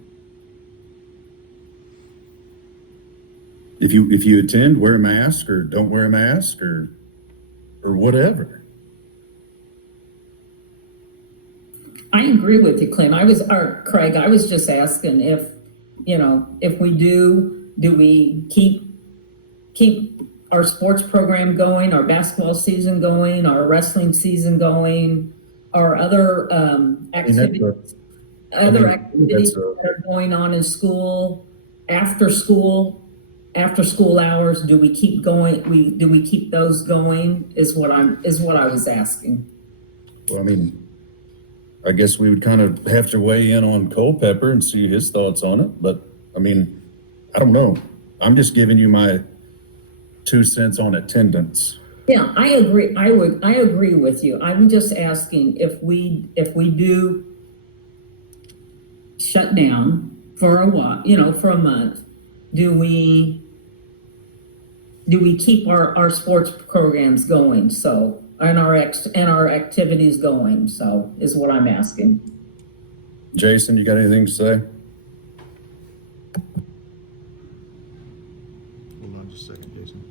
If you attend, wear a mask or don't wear a mask or whatever. I agree with you, Clem. Craig, I was just asking if we do we keep our sports program going, our basketball season going, our wrestling season going, our other activities that are going on in school, after school hours. Do we keep going? Do we keep those going? Is what I was asking. Well, I mean, I guess we would kind of have to weigh in on Culpepper and see his thoughts on it. But I mean, I don't know. I'm just giving you my 2 cents on attendance. Yeah, I agree. I agree with you. I'm just asking if we do shut down for a while, for a month, do we keep our sports programs going? So, and our activities going. So is what I'm asking. Jason, you got anything to say? Hold on just a second, Jason.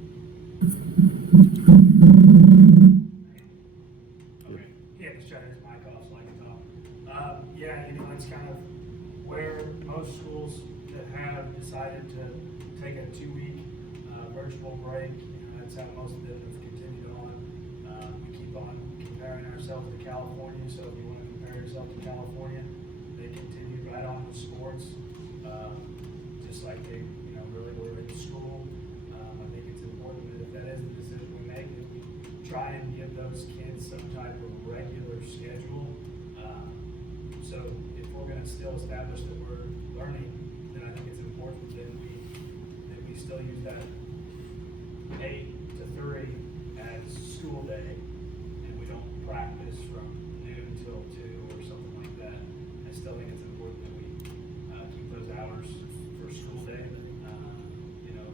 Okay, yeah, just shut his mic off so I can talk. Yeah, it's kind of where most schools that take a 2-week, virtual break. That's how most of them have continued on. We keep on comparing ourselves to California, so if you want to compare yourself to California, they continue right on with sports, just like they, really were in school. I think it's important that if that is the decision we make, that we try and give those kids some type of regular schedule. So if we're gonna still establish that we're learning, then I think it's important that we still use that 8 to 3 as school day, and we don't practice from noon till 2 or something like that. I still think it's important that we keep those hours for school day.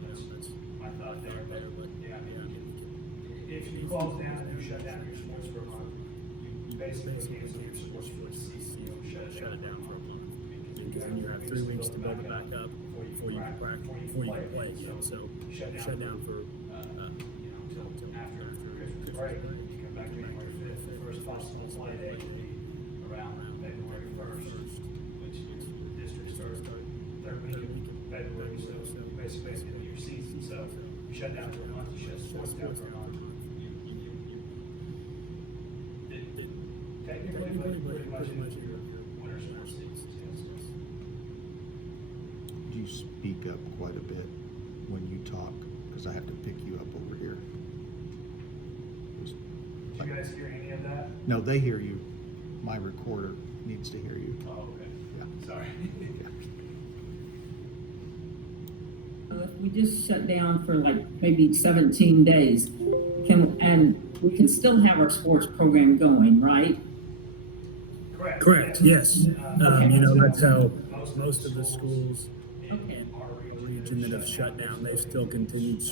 That's my thought there. But yeah, I mean, if you close down and you shut down your sports for a month, you basically cancel your sports for the season. You shut it down for a month. Because then you have 3 weeks to build it back up before you can practice, before you can play again. So shut down for Until after Christmas break, you come back January 5th. The first possible play day would be around February 1st, which is the district starts third week of February. So basically it's the end of your season. So you shut down for a month, you shut sports down for a month. Technically, pretty much into your winter sports season. You speak up quite a bit when you talk, because I have to pick you up over here. Did you guys hear any of that? No, they hear you. My recorder needs to hear you. Oh, okay. Yeah. Sorry. If we just shut down for like maybe 17 days, and we can still have our sports program going, right? Correct, yes. That's how most of the schools Okay. in our region that have shut down, they've still continued,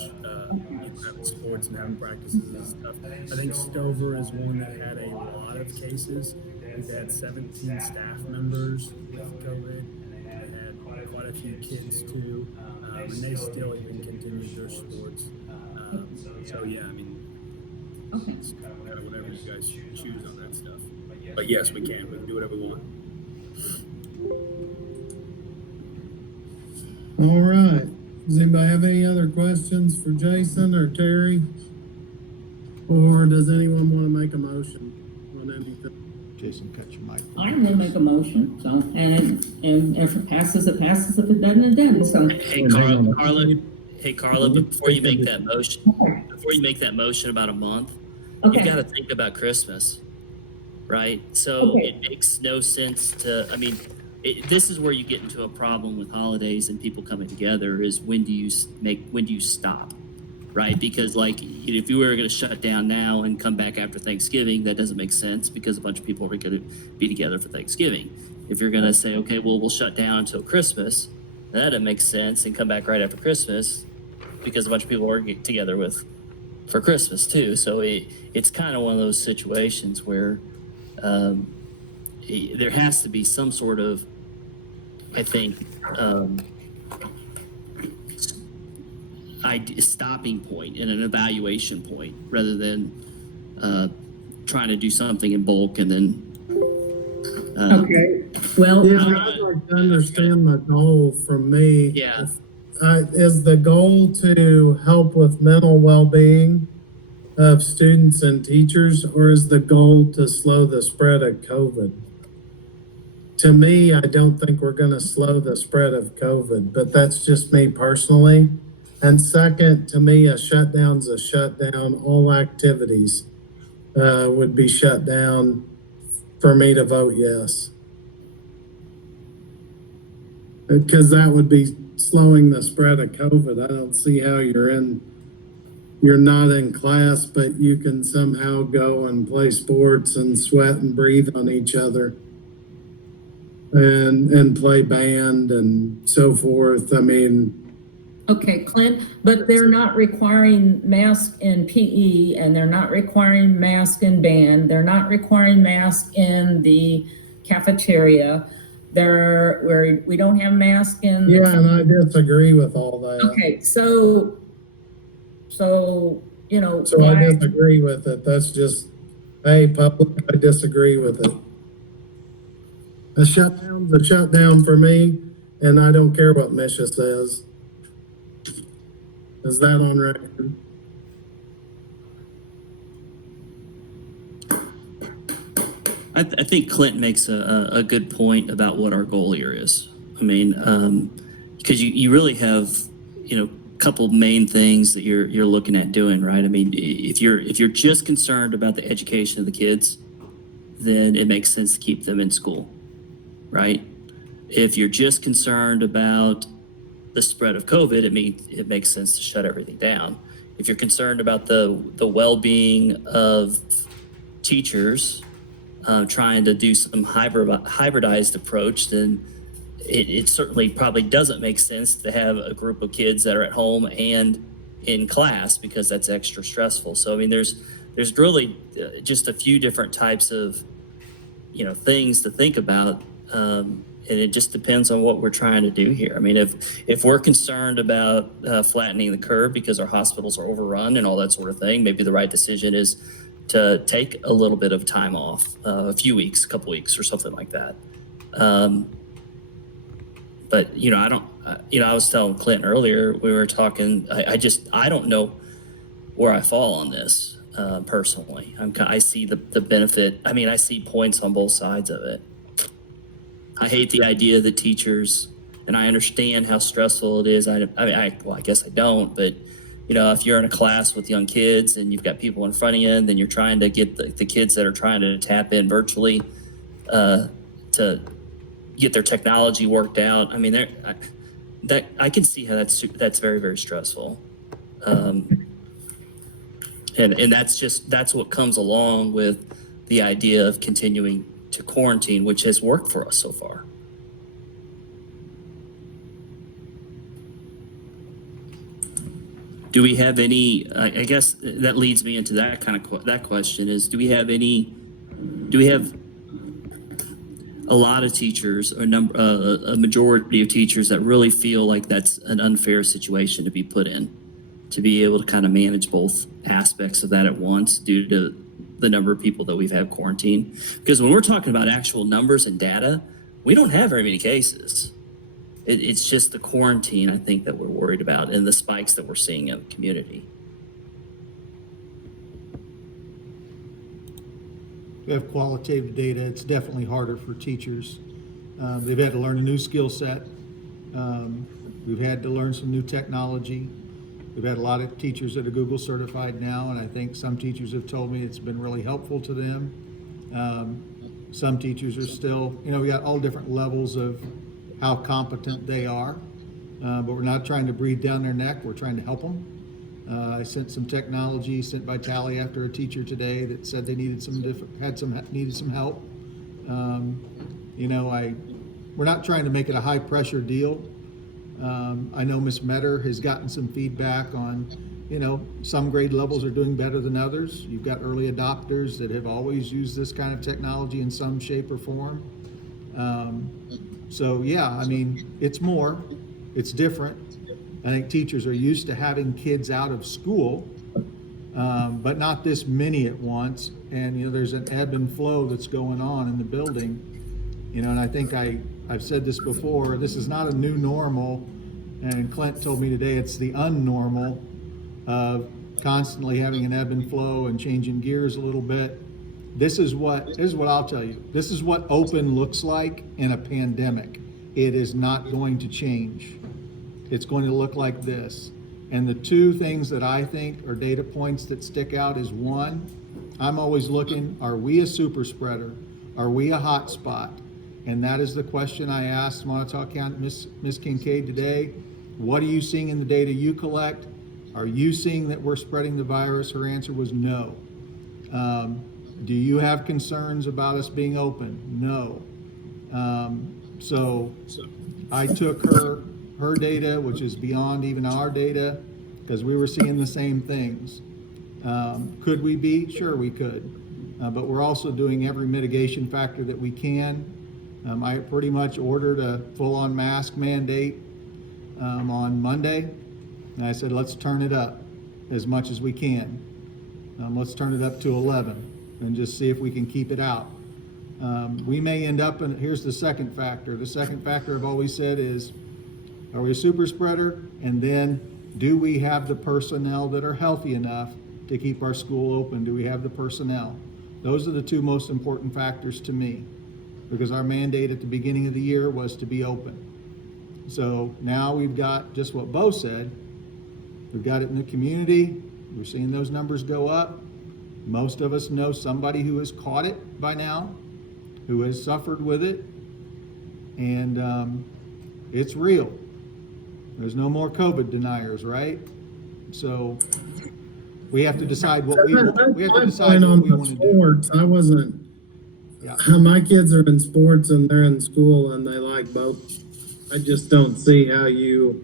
having sports and having practices and stuff. I think Stover is one that had a lot of cases. We've had 17 staff members with COVID. They had quite a few kids too, and they still even continued their sports. So yeah, I mean, Okay. it's kind of whatever you guys choose on that stuff. But yes, we can do whatever we want. All right. Does anybody have any other questions for Jason or Terry? Or does anyone want to make a motion on anything? Jason, cut your mic. I will make a motion, so, and if it passes, it passes. If it doesn't, it doesn't, so. Hey, Carla, before you make that motion about a month, you Okay. got to think about Christmas, right? So Okay. it makes no sense to, this is where you get into a problem with holidays and people coming together is when do you stop, right? Because like, if you were going to shut down now and come back after Thanksgiving, that doesn't make sense because a bunch of people are going to be together for Thanksgiving. If you're going to say, okay, well, we'll shut down until Christmas, that doesn't make sense and come back right after Christmas because a bunch of people are getting together for Christmas too. So it's kind of one of those situations where there has to be some sort of, I think, stopping point and an evaluation point rather than trying to do something in bulk and then. Okay, well, Yeah, I'd like to understand the goal from me. Yeah. Is the goal to help with mental well-being of students and teachers, or is the goal to slow the spread of COVID? To me, I don't think we're going to slow the spread of COVID, but that's just me personally. And second, to me, a shutdown's a shutdown. All activities would be shut down for me to vote yes. Because that would be slowing the spread of COVID. I don't see how you're not in class, but you can somehow go and play sports and sweat and breathe on each other and play band and so forth. I mean, okay, Clint, but they're not requiring mask in PE and they're not requiring mask in band. They're not requiring mask in the cafeteria. We don't have mask in. yeah, and I disagree with all that. Okay, so, So I disagree with it. That's just, hey, public, I disagree with it. A shutdown's a shutdown for me, and I don't care what Misha says. Is that on record? I think Clint makes a good point about what our goal here is. I mean, because you really have, a couple main things that you're looking at doing, right? I mean, if you're just concerned about the education of the kids, then it makes sense to keep them in school, right? If you're just concerned about the spread of COVID, it makes sense to shut everything down. If you're concerned about the well-being of teachers, trying to do some hybridized approach, then it certainly probably doesn't make sense to have a group of kids that are at home and in class, because that's extra stressful. So I mean, there's really just a few different types of things to think about, and it just depends on what we're trying to do here. I mean, if we're concerned about flattening the curve because our hospitals are overrun and all that sort of thing, maybe the right decision is to take a little bit of time off, a few weeks, a couple weeks, or something like that. But I don't. I was telling Clint earlier, we were talking. I don't know where I fall on this personally. I see the benefit. I mean, I see points on both sides of it. I hate the idea that teachers, and I understand how stressful it is. I guess I don't, but if you're in a class with young kids and you've got people in front of you, and then you're trying to get the kids that are trying to tap in virtually to get their technology worked out. I mean, I can see how that's very, very stressful. And that's what comes along with the idea of continuing to quarantine, which has worked for us so far. Do we have any, I guess that leads me into that that question is, do we have a lot of teachers, or a majority of teachers that really feel like that's an unfair situation to be put in, to be able to kind of manage both aspects of that at once due to the number of people that we've had quarantined? Because when we're talking about actual numbers and data, we don't have very many cases. It's just the quarantine, I think, that we're worried about, and the spikes that we're seeing in the community. We have qualitative data. It's definitely harder for teachers. They've had to learn a new skill set. We've had to learn some new technology. We've had a lot of teachers that are Google certified now, and I think some teachers have told me it's been really helpful to them. Some teachers are still, we got all different levels of how competent they are, but we're not trying to breathe down their neck. We're trying to help them. I sent some technology sent by Tally after a teacher today that said they needed needed some help. We're not trying to make it a high pressure deal. I know Ms. Metter has gotten some feedback on, some grade levels are doing better than others. You've got early adopters that have always used this kind of technology in some shape or form. It's more, it's different. I think teachers are used to having kids out of school, but not this many at once. And, there's an ebb and flow that's going on in the building. And I think I've said this before, this is not a new normal. And Clint told me today it's the unnormal of constantly having an ebb and flow and changing gears a little bit. This is what I'll tell you. This is what open looks like in a pandemic. It is not going to change. It's going to look like this. And the two things that I think are data points that stick out is, one, I'm always looking, are we a super spreader? Are we a hot spot? And that is the question I asked Montauk County, Ms. Kincaid today. What are you seeing in the data you collect? Are you seeing that we're spreading the virus? Her answer was no. Do you have concerns about us being open? No. So I took her data, which is beyond even our data, because we were seeing the same things. Could we be? Sure, we could. But we're also doing every mitigation factor that we can. I pretty much ordered a full-on mask mandate on Monday. And I said, let's turn it up as much as we can. Let's turn it up to 11 and just see if we can keep it out. We may end up, and here's the second factor. The second factor I've always said is, are we a super spreader? And then Do we have the personnel that are healthy enough to keep our school open? Do we have the personnel? Those are the two most important factors to me, because our mandate at the beginning of the year was to be open. So now we've got just what Bo said. We've got it in the community. We're seeing those numbers go up. Most of us know somebody who has caught it by now, who has suffered with it. And it's real. There's no more COVID deniers, right? So we have to decide what we want to do. Sports, I wasn't, Yeah. my kids are in sports and they're in school and they like both. I just don't see how you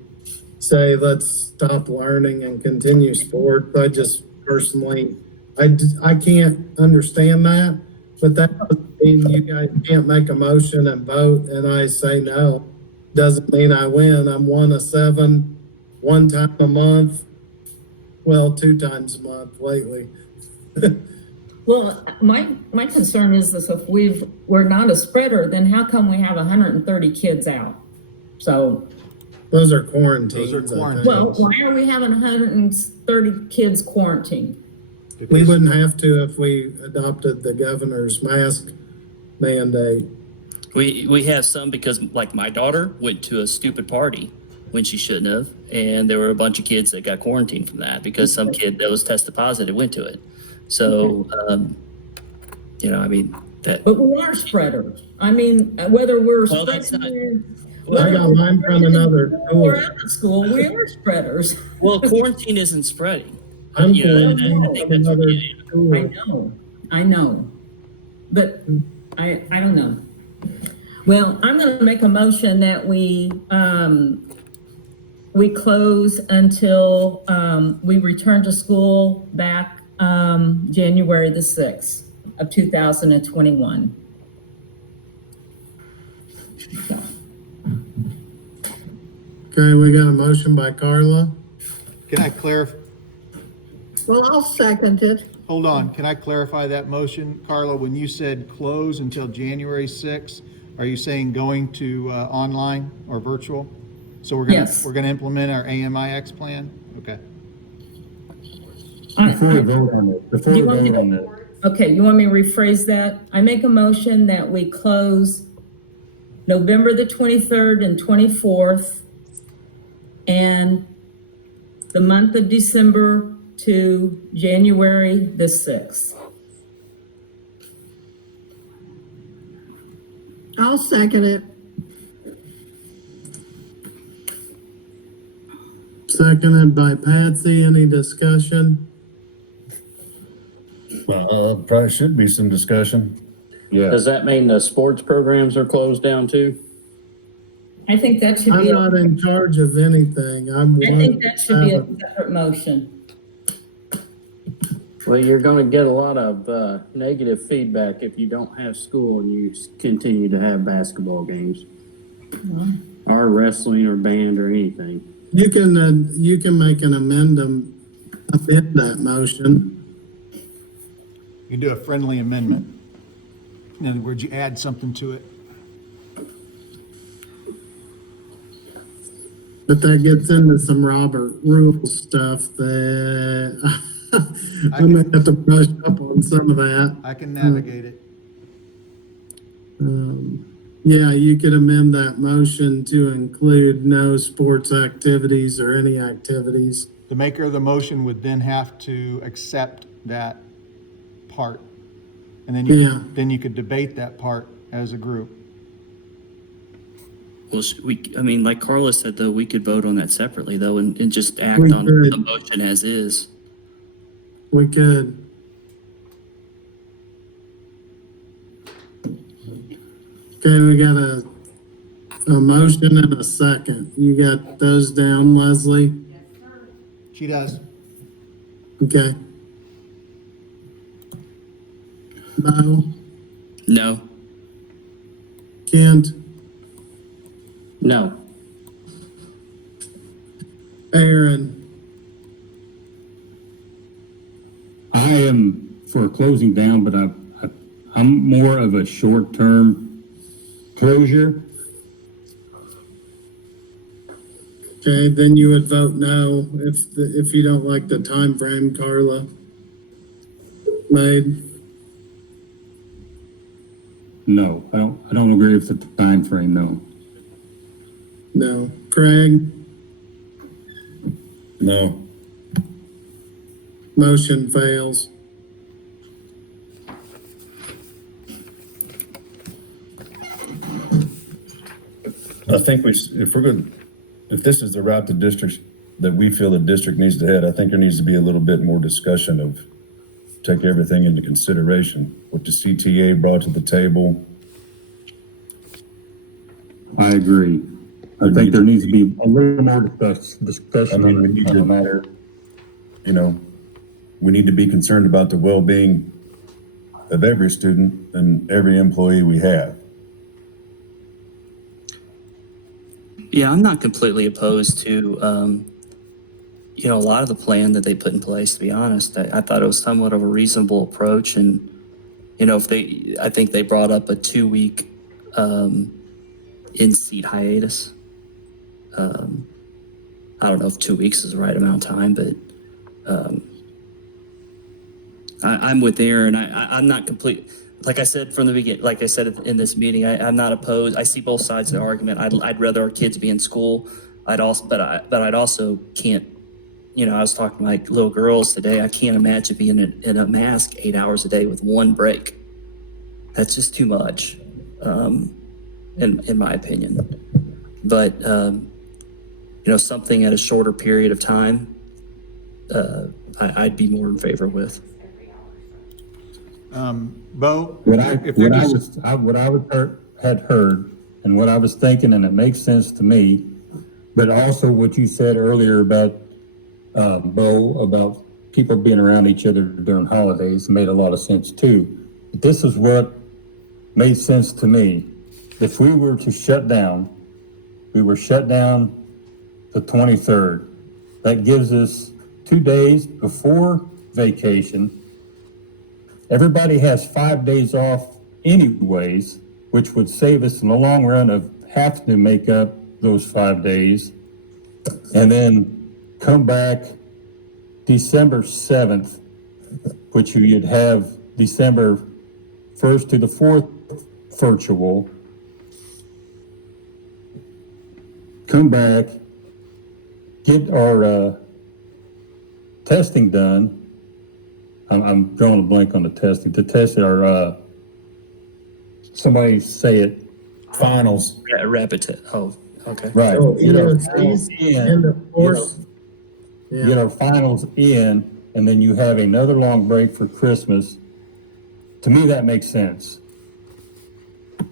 say, let's stop learning and continue sports. I just personally, I can't understand that, but that doesn't mean you guys can't make a motion and vote and I say no. Doesn't mean I win. I'm 1 of 7, one time a month. Well, 2 times a month lately. Well, my concern is this, if we're not a spreader, then how come we have 130 kids out? So, Those are quarantines. Those are I think. well, why are we having 130 kids quarantined? We wouldn't have to if we adopted the governor's mask mandate. We have some because, like, my daughter went to a stupid party when she shouldn't have, and there were a bunch of kids that got quarantined from that because some kid that was tested positive went to it. So, I mean, that. But we are spreaders. I mean, whether we're Well, that's spreading, I got mine from another or school. out of school, we are spreaders. Well, quarantine isn't spreading. I'm You know, quarantined I from think that's what another it is. school. I know, but I don't know. Well, I'm gonna make a motion that we close until, we return to school back, January the 6th of 2021. Okay, we got a motion by Carla. Can I clarify? Well, I'll second it. Hold on, can I clarify that motion? Carla, when you said close until January 6th, are you saying going to online or virtual? So Yes. we're gonna implement our AMIX plan? Okay. Before we vote on it, Okay, you want me to rephrase that? I make a motion that we close November the 23rd and 24th and the month of December to January the 6th. I'll second it. Seconded by Patsy. Any discussion? Well, probably should be some discussion. yeah. Does that mean the sports programs are closed down too? I think that should I'm be, not in charge of anything. I'm I one. think that should be a separate motion. Well, you're gonna get a lot of, negative feedback if you don't have school and you continue to have basketball games. Or wrestling or band or anything. You can make an amend that motion. You can do a friendly amendment. In other words, you add something to it. But that gets into some Robert Rules stuff that I'm gonna have to brush up on some of that. I can navigate it. Yeah, you could amend that motion to include no sports activities or any activities. The maker of the motion would then have to accept that part. And then Yeah. then you could debate that part as a group. Well, like Carla said, though, we could vote on that separately, though, and just act We on could. the motion as is. We could. Okay, we got a motion and a second. You got those down, Leslie? She does. Okay. Bo, No. Kent, No. Aaron, I am for closing down, but I'm more of a short-term closure. Okay, then you would vote no if you don't like the time frame Carla made. No, I don't agree with the time frame. No. No. Craig, No. motion fails. I think if this is the route the district, that we feel the district needs to head, I think there needs to be a little bit more discussion of take everything into consideration, what the CTA brought to the table. I agree. I think there needs to be a little more discussion I mean, we on need the to- matter. You know, we need to be concerned about the well-being of every student and every employee we have. Yeah, I'm not completely opposed to, a lot of the plan that they put in place, to be honest. I thought it was somewhat of a reasonable approach. And, I think they brought up a 2-week in-seat hiatus. I don't know if 2 weeks is the right amount of time, but I'm with Aaron. I'm not complete. Like I said from the beginning, like I said in this meeting, I'm not opposed. I see both sides of the argument. I'd rather our kids be in school. I'd also can't. I was talking to my little girls today. I can't imagine being in a mask 8 hours a day with one break. That's just too much, in my opinion. But something at a shorter period of time, I'd be more in favor with. Bo, What if they're just, had heard, and what I was thinking, and it makes sense to me, but also what you said earlier about, Bo, about people being around each other during holidays made a lot of sense too. But this is what made sense to me. If we were to shut down, we were shut down the 23rd. That gives us 2 days before vacation. Everybody has 5 days off anyways, which would save us in the long run of having to make up those 5 days. And then come back December 7th, which you'd have December 1st to the 4th virtual. Come back, get our testing done. I'm drawing a blank on the testing. To test our, somebody say it. Finals. Yeah, rapid test. Oh, okay. Right. Oh, Get our ESCs finals in, and of course, get yeah, our finals in, and then you have another long break for Christmas. To me, that makes sense. I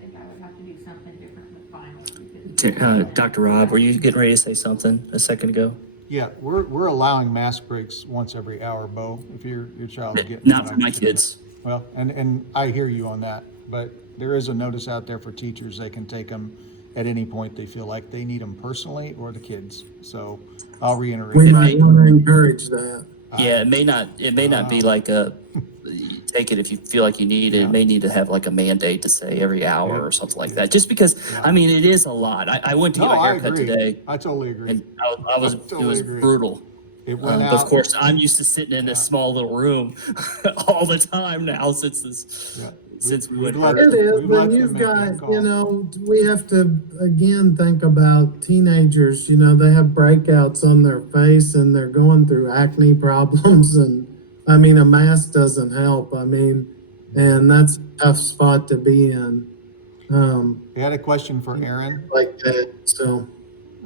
think I would have to do something different with finals because. Dr. Rob, were you getting ready to say something a second ago? yeah, we're allowing mask breaks once every hour, Bo, if your child's getting. Not for my kids. Well, and I hear you on that, but there is a notice out there for teachers. They can take them at any point they feel like they need them personally or the kids. So I'll reiterate. we It might may- want to encourage that. Yeah, it may not be like take it if you feel like you need it. It may need to have like a mandate to say every hour or something like that. Just because, I mean, it is a lot. I went to No, get my I haircut agree. today I totally agree. and I was, it Totally was agree. brutal. It went But of out. course, I'm used to sitting in this small little room all the time now since Yeah. since we We'd went. let- It is, we'd let but them you've make that got, call. we have to, again, think about teenagers, they have breakouts on their face and they're going through acne problems and, a mask doesn't help, and that's a tough spot to be in, I had a question for Aaron. like that, so.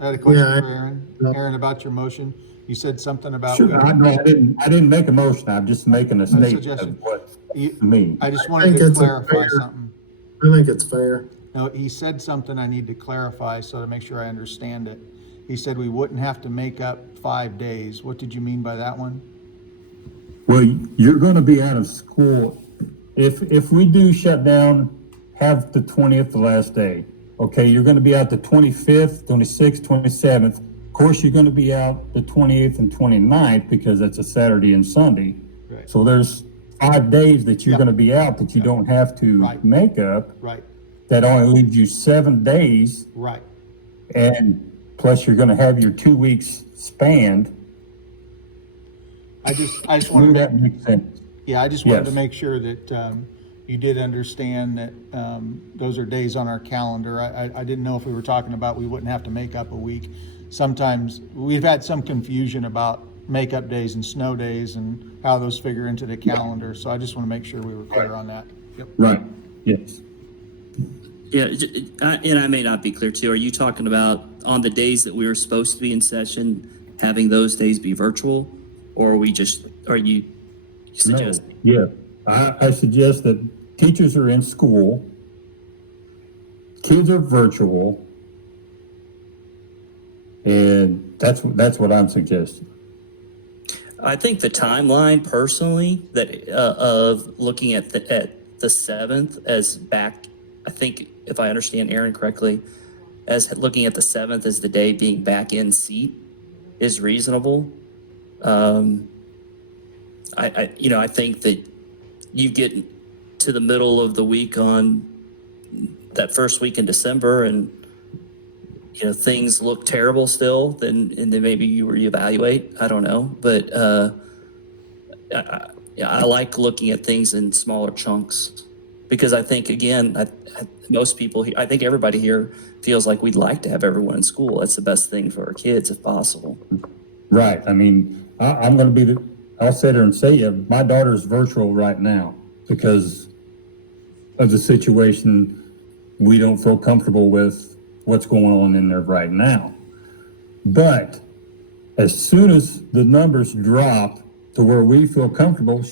I had a question Yeah, for Aaron. no. Aaron, about your motion. You said something about. Sure, I didn't make a motion. I'm just making a statement suggestion. of what, You- to me. I just I wanted think to it's a clarify fair- something. I think it's fair. No, he said something I need to clarify so to make sure I understand it. He said we wouldn't have to make up 5 days. What did you mean by that one? Well, you're gonna be out of school. If we do shut down, have the 20th the last day. Okay, you're gonna be out the 25th, 26th, 27th. Of course, you're gonna be out the 28th and 29th because that's a Saturday and Sunday. Right. So there's 5 days that you're Yeah. gonna be out that you don't have to Right. make up. Right, That only leaves you 7 days. right. And plus you're gonna have your 2 weeks spanned. I just wanted To me, to that makes sense. Yeah, I just wanted to Yes. make sure that you did understand that those are days on our calendar. I didn't know if we were talking about we wouldn't have to make up a week. Sometimes, we've had some confusion about makeup days and snow days and how those figure into the calendar, so I just want to make sure we were clear on that. Yep. Right, yes. Yeah, and I may not be clear too. Are you talking about on the days that we were supposed to be in session, having those days be virtual? Or are you suggesting? No, yeah, I suggest that teachers are in school, kids are virtual, and that's what I'm suggesting. I think the timeline personally that of looking at the 7th as back, I think if I understand Aaron correctly, as looking at the 7th as the day being back in seat is reasonable. I think that you get to the middle of the week on that first week in December and things look terrible still, and then maybe you reevaluate. I don't know, but I like looking at things in smaller chunks because I think again, most people, I think everybody here feels like we'd like to have everyone in school. That's the best thing for our kids if possible. Right, I mean, I'm gonna be I'll sit there and say, my daughter's virtual right now because of the situation. We don't feel comfortable with what's going on in there right now. But as soon as the numbers drop to where we feel comfortable,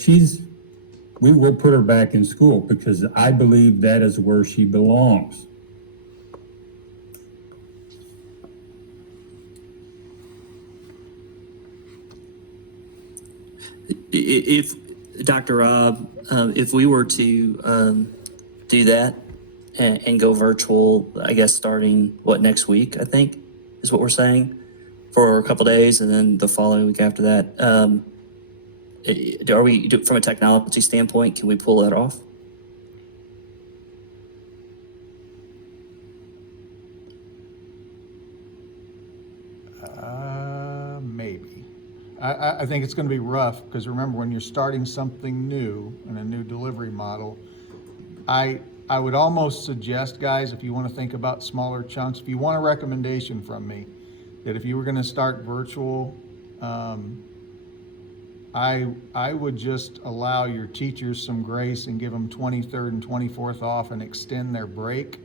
we will put her back in school because I believe that is where she belongs. If Dr. Rob, if we were to do that and go virtual, I guess starting next week, I think is what we're saying for a couple days, and then the following week after that. Are we from a technology standpoint? Can we pull that off? Maybe. I think it's going to be rough because remember, when you're starting something new and a new delivery model, I would almost suggest, guys, if you want to think about smaller chunks, if you want a recommendation from me, that if you were going to start virtual, I would just allow your teachers some grace and give them 23rd and 24th off and extend their break.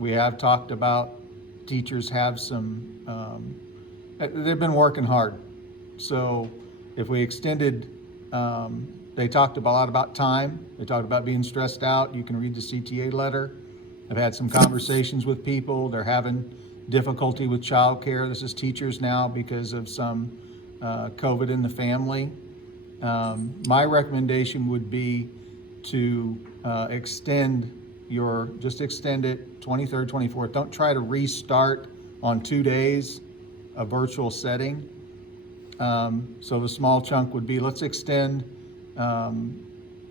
We have talked about teachers have some, they've been working hard. So if we extended, they talked a lot about time. They talked about being stressed out. You can read the CTA letter. I've had some conversations with people. They're having difficulty with childcare. This is teachers now because of some COVID in the family. My recommendation would be to extend it 23rd, 24th. Don't try to restart on 2 days a virtual setting. So the small chunk would be, let's extend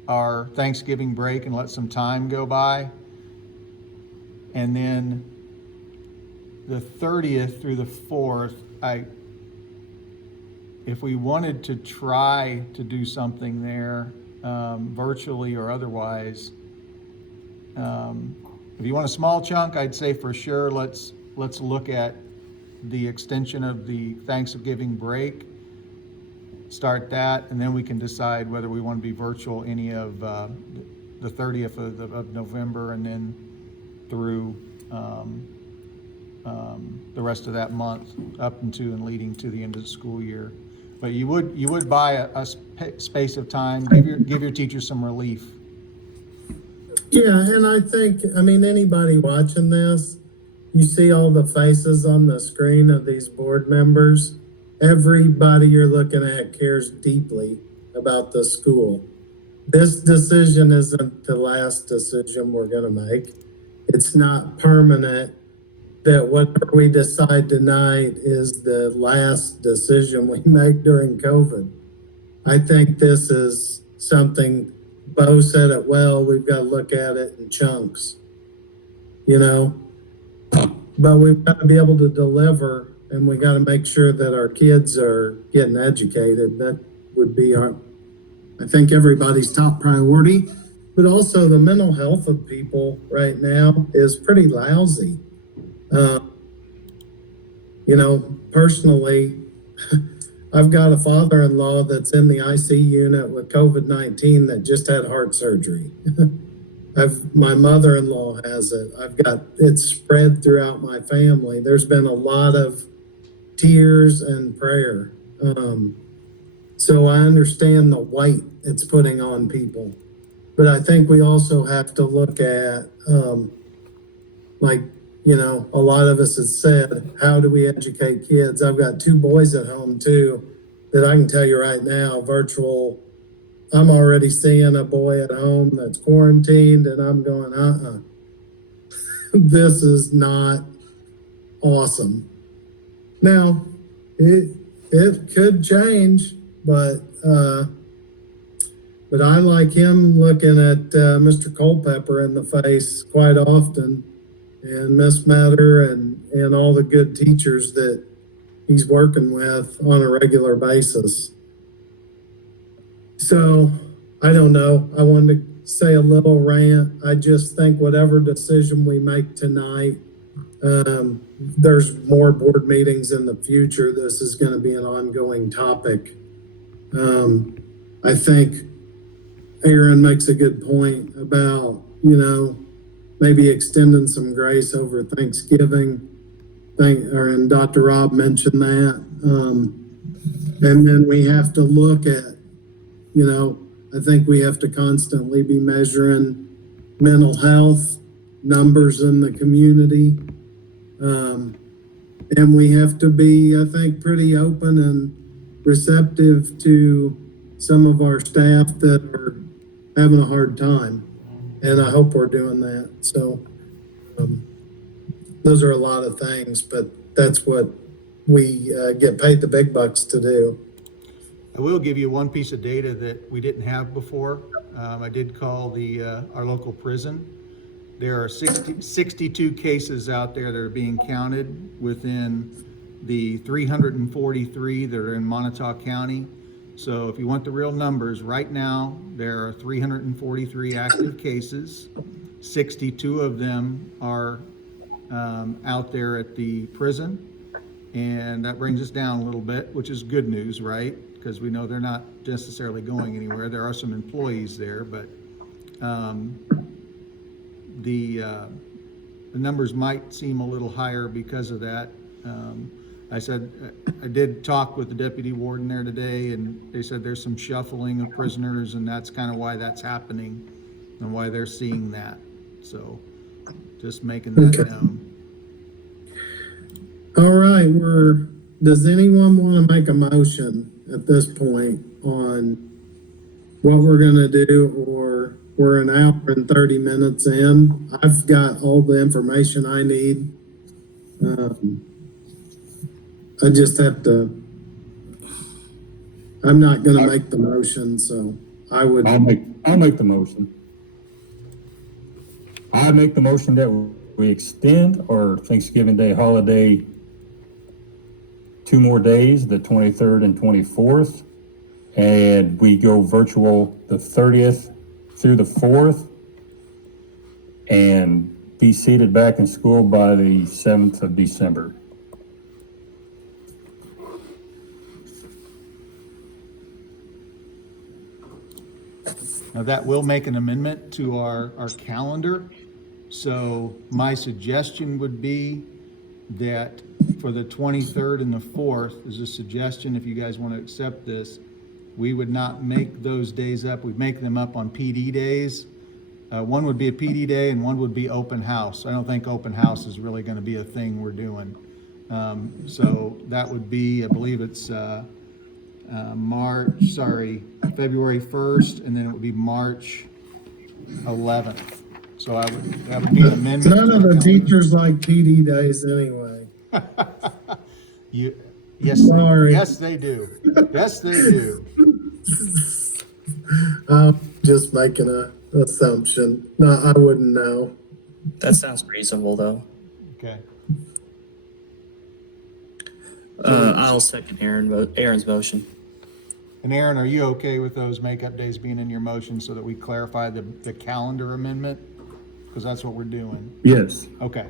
our Thanksgiving break and let some time go by. And then the 30th through the 4th, if we wanted to try to do something there, virtually or otherwise, if you want a small chunk, I'd say for sure, let's look at the extension of the Thanksgiving break, start that, and then we can decide whether we want to be virtual any of the 30th of November and then through the rest of that month up into and leading to the end of the school year. But you would buy a space of time, give your teachers some relief. Yeah, and I think, anybody watching this, you see all the faces on the screen of these board members. Everybody you're looking at cares deeply about the school. This decision isn't the last decision we're going to make. It's not permanent that whatever we decide tonight is the last decision we make during COVID. I think this is something, Bo said it well, we've got to look at it in chunks, but we've got to be able to deliver and we got to make sure that our kids are getting educated. That would be I think everybody's top priority, but also the mental health of people right now is pretty lousy. Personally, I've got a father-in-law that's in the IC unit with COVID-19 that just had heart surgery. My mother-in-law has it. It's spread throughout my family. There's been a lot of tears and prayer. So I understand the weight it's putting on people. But I think we also have to look at, a lot of us have said, how do we educate kids? I've got 2 boys at home too, that I can tell you right now, virtual, I'm already seeing a boy at home that's quarantined and I'm going, this is not awesome. Now, it could change, but I like him looking at Mr. Culpepper in the face quite often, and Miss Metter and all the good teachers that he's working with on a regular basis. So, I don't know. I wanted to say a little rant. I just think whatever decision we make tonight, there's more board meetings in the future. This is going to be an ongoing topic. I think Aaron makes a good point about, maybe extending some grace over Thanksgiving. And Dr. Rob mentioned that. And then we have to look at, I think we have to constantly be measuring mental health numbers in the community. And we have to be, I think, pretty open and receptive to some of our staff that are having a hard time. And I hope we're doing that. So those are a lot of things, but that's what we get paid the big bucks to do. I will give you one piece of data that we didn't have before. I did call our local prison. There are 62 cases out there that are being counted within the 343 that are in Montauk County. So if you want the real numbers, right now, there are 343 active cases. 62 of them are out there at the prison. And that brings us down a little bit, which is good news, right? Because we know they're not necessarily going anywhere. There are some employees there, but the numbers might seem a little higher because of that. I did talk with the deputy warden there today, and they said there's some shuffling of prisoners, and that's kind of why that's happening and why they're seeing that. So just making that known. All right, does anyone want to make a motion at this point on what we're going to do, or we're an hour and 30 minutes in? I've got all the information I need. I just have to, I'm not going to make the motion, so I would. I'll make the motion. I make the motion that we extend our Thanksgiving Day holiday 2 more days, the 23rd and 24th, and we go virtual the 30th through the 4th, and be seated back in school by the 7th of December. Now that will make an amendment to our calendar. So my suggestion would be that for the 23rd and the 4th is a suggestion, if you guys want to accept this, we would not make those days up. We'd make them up on PD days. One would be a PD day and one would be open house. I don't think open house is really going to be a thing we're doing. So that would be, I believe it's February 1st, and then it would be March 11th. So that would be an amendment. None of the teachers like PD days anyway. Sorry. Yes, they do. Yes, they do. I'm just making an assumption. No, I wouldn't know. That sounds reasonable, though. Okay. I'll second Aaron's motion. And Aaron, are you okay with those makeup days being in your motion so that we clarify the calendar amendment? Because that's what we're doing. Yes, Okay,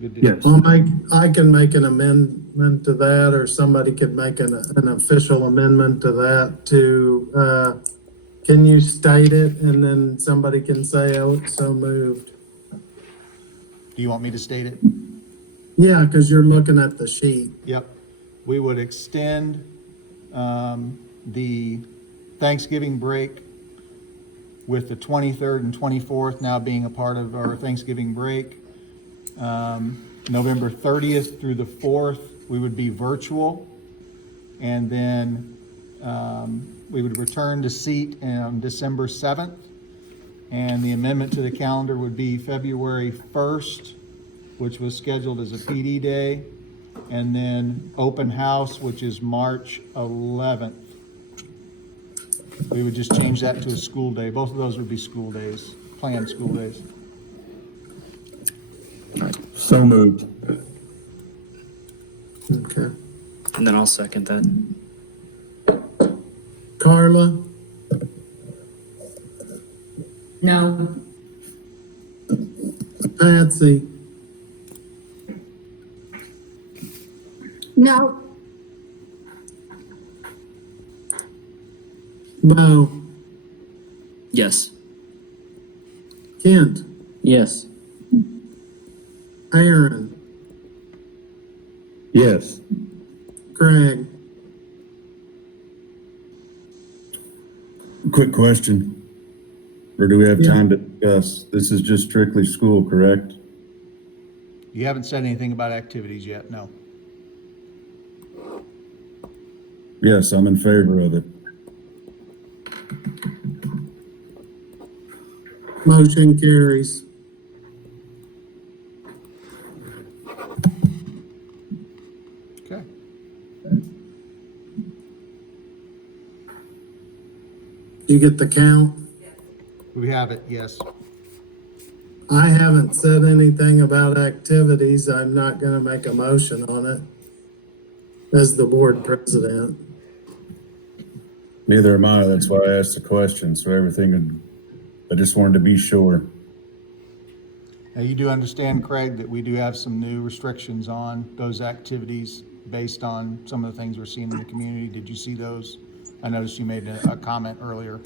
good deal. yes. I can make an amendment to that, or somebody could make an official amendment to that to, can you state it and then somebody can say, oh, it's so moved? Do you want me to state it? Yeah, because you're looking at the sheet. Yep. We would extend the Thanksgiving break with the 23rd and 24th now being a part of our Thanksgiving break. November 30th through the 4th, we would be virtual. And then we would return to seat on December 7th. And the amendment to the calendar would be February 1st, which was scheduled as a PD day. And then open house, which is March 11th. We would just change that to a school day. Both of those would be school days, planned school days. So moved. Okay. And then I'll second that. Carla, No, Patsy, No, Bo, Yes. Kent, Yes. Aaron, Yes. Craig. Quick question. Or do we have Yeah. time to discuss? This is just strictly school, correct? You haven't said anything about activities yet, no. Yes, I'm in favor of it. Motion carries. Okay. You get the count? We have it, yes. I haven't said anything about activities. I'm not gonna make a motion on it as the board president. Neither am I. That's why I asked the question. So I just wanted to be sure. Now, you do understand, Craig, that we do have some new restrictions on those activities based on some of the things we're seeing in the community. Did you see those? I noticed you made a comment earlier.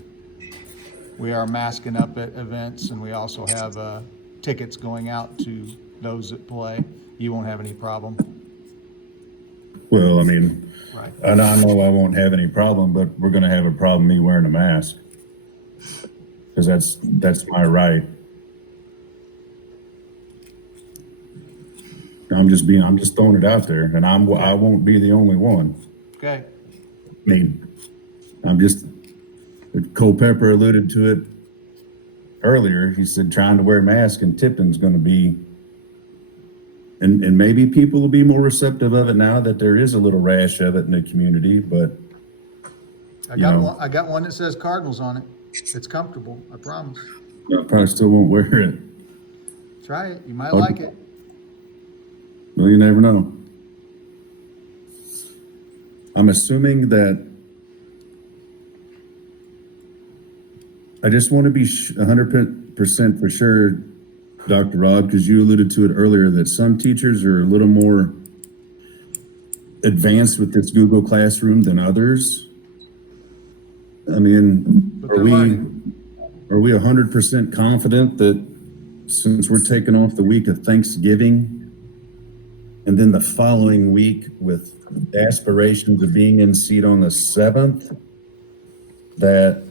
We are masking up at events, and we also have tickets going out to those that play. You won't have any problem. Well, I mean, Right. and I know I won't have any problem, but we're gonna have a problem me wearing a mask. Cause that's my right. I'm just throwing it out there, and I won't be the only one. Okay. I mean, Cole Pepper alluded to it earlier. He said trying to wear a mask in Tipton's gonna be, and maybe people will be more receptive of it now that there is a little rash of it in the community, but I You got know. one, I got one that says Cardinals on it. It's comfortable, I promise. I probably still won't wear it. Try it, you might Okay. like it. Well, you never know. I'm assuming that I just want to be 100% for sure, Dr. Rob, because you alluded to it earlier, that some teachers are a little more advanced with this Google Classroom than others. I mean, But are they're we learning. 100% confident that since we're taking off the week of Thanksgiving and then the following week with aspirations of being in seat on the 7th, that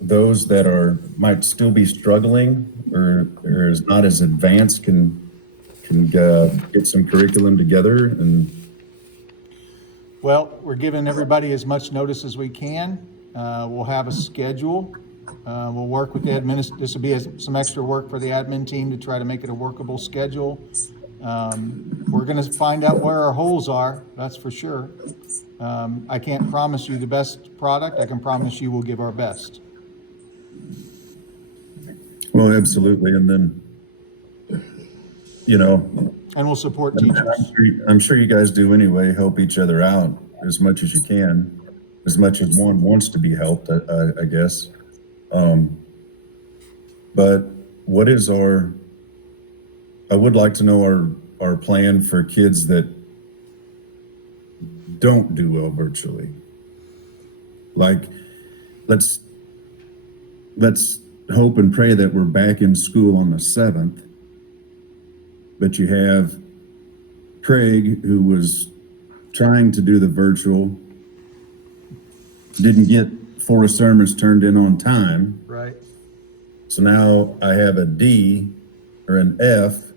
those that might still be struggling or is not as advanced can get some curriculum together? And Well, we're giving everybody as much notice as we can. We'll have a schedule. We'll work with the this will be some extra work for the admin team to try to make it a workable schedule. We're gonna find out where our holes are, that's for sure. I can't promise you the best product. I can promise you we'll give our best. well, absolutely. And then, And we'll support teachers. I'm sure you guys do anyway, help each other out as much as you can, as much as one wants to be helped, I guess. But what is I would like to know our plan for kids that don't do well virtually. Like, let's hope and pray that we're back in school on the 7th. But you have Craig, who was trying to do the virtual, didn't get 4 sermons turned in on time. Right. So now I have a D or an F.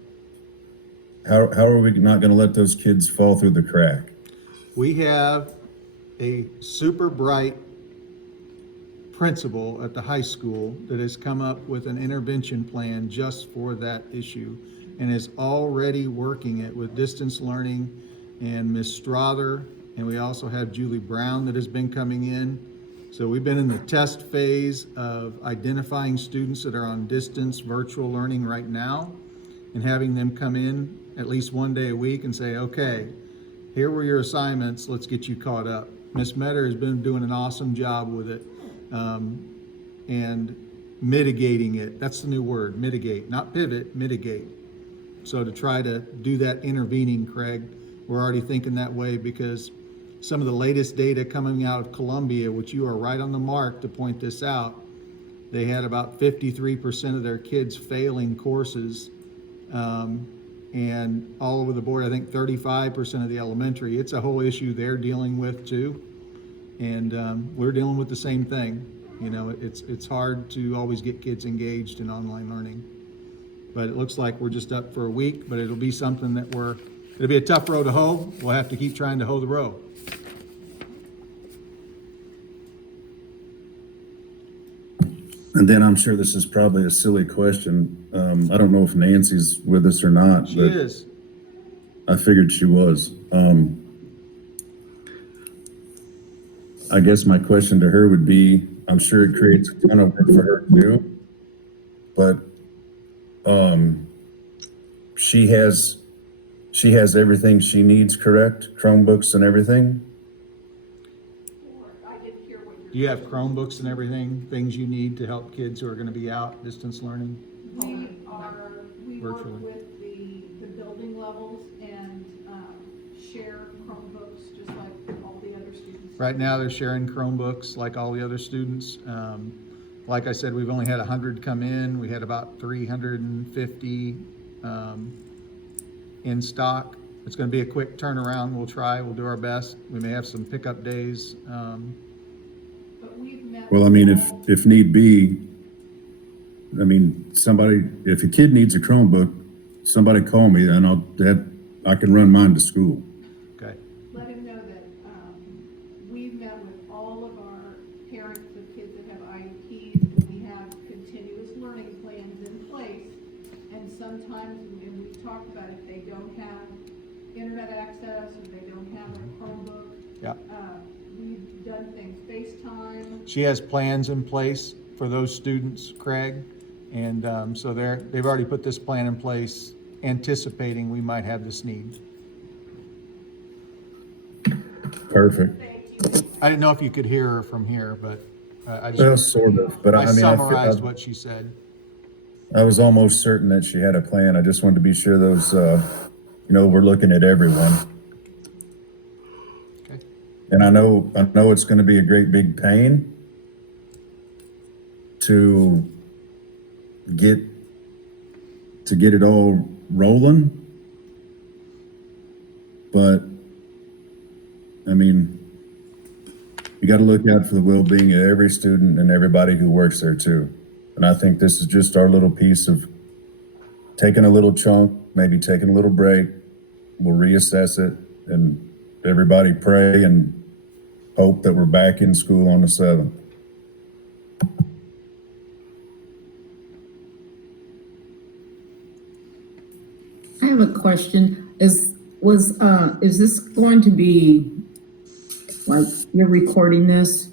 How are we not going to let those kids fall through the crack? We have a super bright principal at the high school that has come up with an intervention plan just for that issue and is already working it with distance learning and Ms. Strother. And we also have Julie Brown that has been coming in. So we've been in the test phase of identifying students that are on distance virtual learning right now and having them come in at least one day a week and say, okay, here were your assignments, let's get you caught up. Ms. Metter has been doing an awesome job with it and mitigating it. That's the new word, mitigate, not pivot, mitigate. So to try to do that intervening, Craig, we're already thinking that way because some of the latest data coming out of Columbia, which you are right on the mark to point this out, they had about 53% of their kids failing courses. And all over the board, I think 35% of the elementary. It's a whole issue they're dealing with too. And we're dealing with the same thing. You know, it's hard to always get kids engaged in online learning. But it looks like we're just up for a week, but it'll be something that it'll be a tough row to hoe. We'll have to keep trying to hoe the row. And then I'm sure this is probably a silly question. I don't know if Nancy's with us or not. She but is. I figured she was. I guess my question to her would be, I'm sure it creates a ton of work for her too, but she has everything she needs, correct? Chromebooks and everything? I didn't hear what you're. Do you have Chromebooks and everything, things you need to help kids who are gonna be out distance learning? We work Virtually. with the building levels and, share Chromebooks, just like all the other students. Right now, they're sharing Chromebooks like all the other students. Like I said, we've only had 100 come in. We had about 350 in stock. It's gonna be a quick turnaround. We'll do our best. We may have some pickup days. But we've met. Well, I mean, if need be, I mean, if a kid needs a Chromebook, somebody call me, then I can run mine to school. Okay, Let him know that, we've met with all of our parents of kids that have IEPs, and we have continuous learning plans in place. And sometimes, and we've talked about if they don't have internet access, or they don't have a Chromebook, yeah. we've done things FaceTime. She has plans in place for those students, Craig. And so they've already put this plan in place, anticipating we might have this need. Perfect. I didn't know if you could hear her from here, but I Well, just, sort of, but I I mean, summarized what she said. I was almost certain that she had a plan. I just wanted to be sure those, we're looking at everyone. Okay. And I know it's gonna be a great big pain to get it all rolling. But, I mean, you gotta look out for the well-being of every student and everybody who works there too. And I think this is just our little piece of taking a little chunk, maybe taking a little break. We'll reassess it and everybody pray and hope that we're back in school on the 7th. I have a question. Is this going to be, like, you're recording this?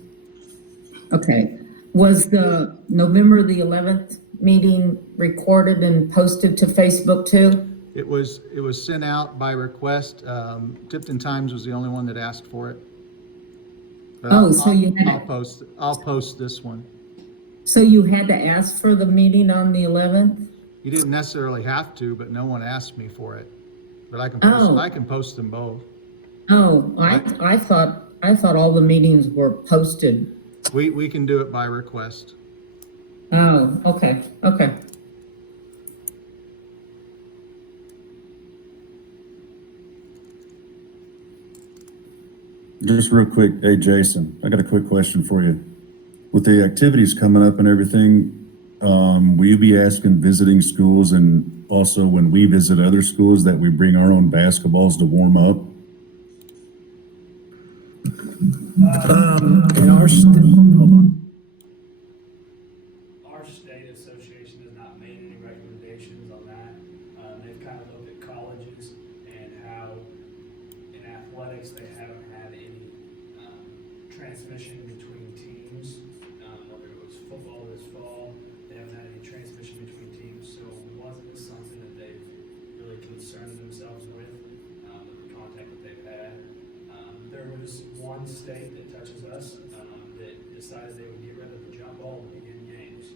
Okay. Was the November the 11th meeting recorded and posted to Facebook too? It was sent out by request. Tipton Times was the only one that asked for it. But Oh, so you I'll had, post this one. so you had to ask for the meeting on the 11th? You didn't necessarily have to, but no one asked me for it. But Oh. I can post them both. Oh, I thought all the meetings were posted. We can do it by request. Oh, okay, okay. Just real quick, hey, Jason, I got a quick question for you. With the activities coming up and everything, will you be asking visiting schools and also when we visit other schools that we bring our own basketballs to warm up? In our hold on. Our state association has not made any recommendations on that. They've kind of looked at colleges and how in athletics, they haven't had any, transmission between teams. Whether it was football this fall, they haven't had any transmission between teams, so it wasn't something that they've really concerned themselves with the contact that they've had. There was one state that touches us, that decided they would get rid of the jump ball to begin games.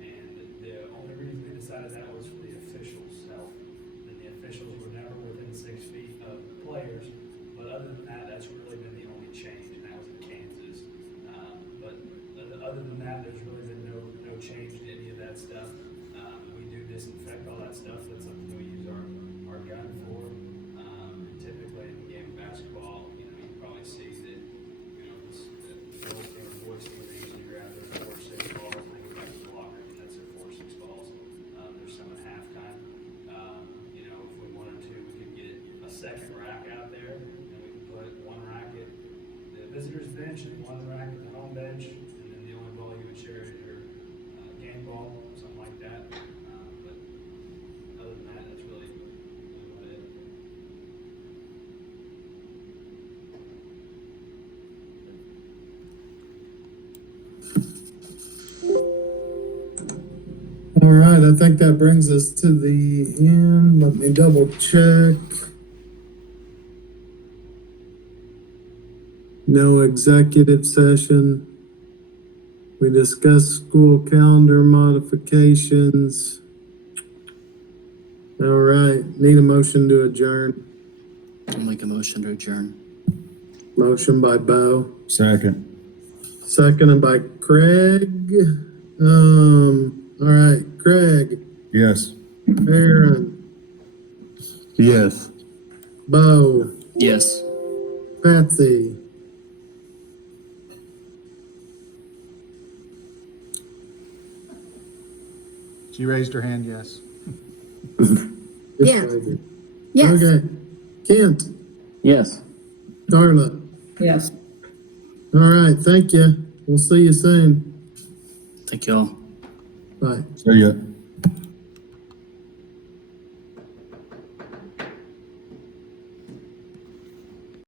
And the only reason they decided that was for the officials' health. And the officials were never within 6 feet of players. But other than that, that's really been the only change, and that was in Kansas. But other than that, there's really been no change to any of that stuff. We do disinfect all that stuff. That's something we use our gun for. Typically in the game of basketball, you probably see that, the girls team or boys team, they usually grab their 4 or 6 balls and they go back to the locker room, and that's their 4 or 6 balls. There's some at halftime. If we wanted to, we could get a second rack out there, and we could put one rack at the visitor's bench and one rack at the home bench, and then the only ball you would share is your game ball, something like that. But other than that, that's really about it. All right, I think that brings us to the end. Let me double check. No executive session. We discussed school calendar modifications. All right, need a motion to adjourn. I'll make a motion to adjourn. Motion by Bo, Second. seconded by Craig. All right, Craig, Yes. Aaron, Yes. Bo, Yes. Patsy. She raised her hand, yes. Yes. Yes. Okay, Kent, Yes. Darla. Yes. All right, thank you. We'll see you soon. Thank y'all. Bye. See ya.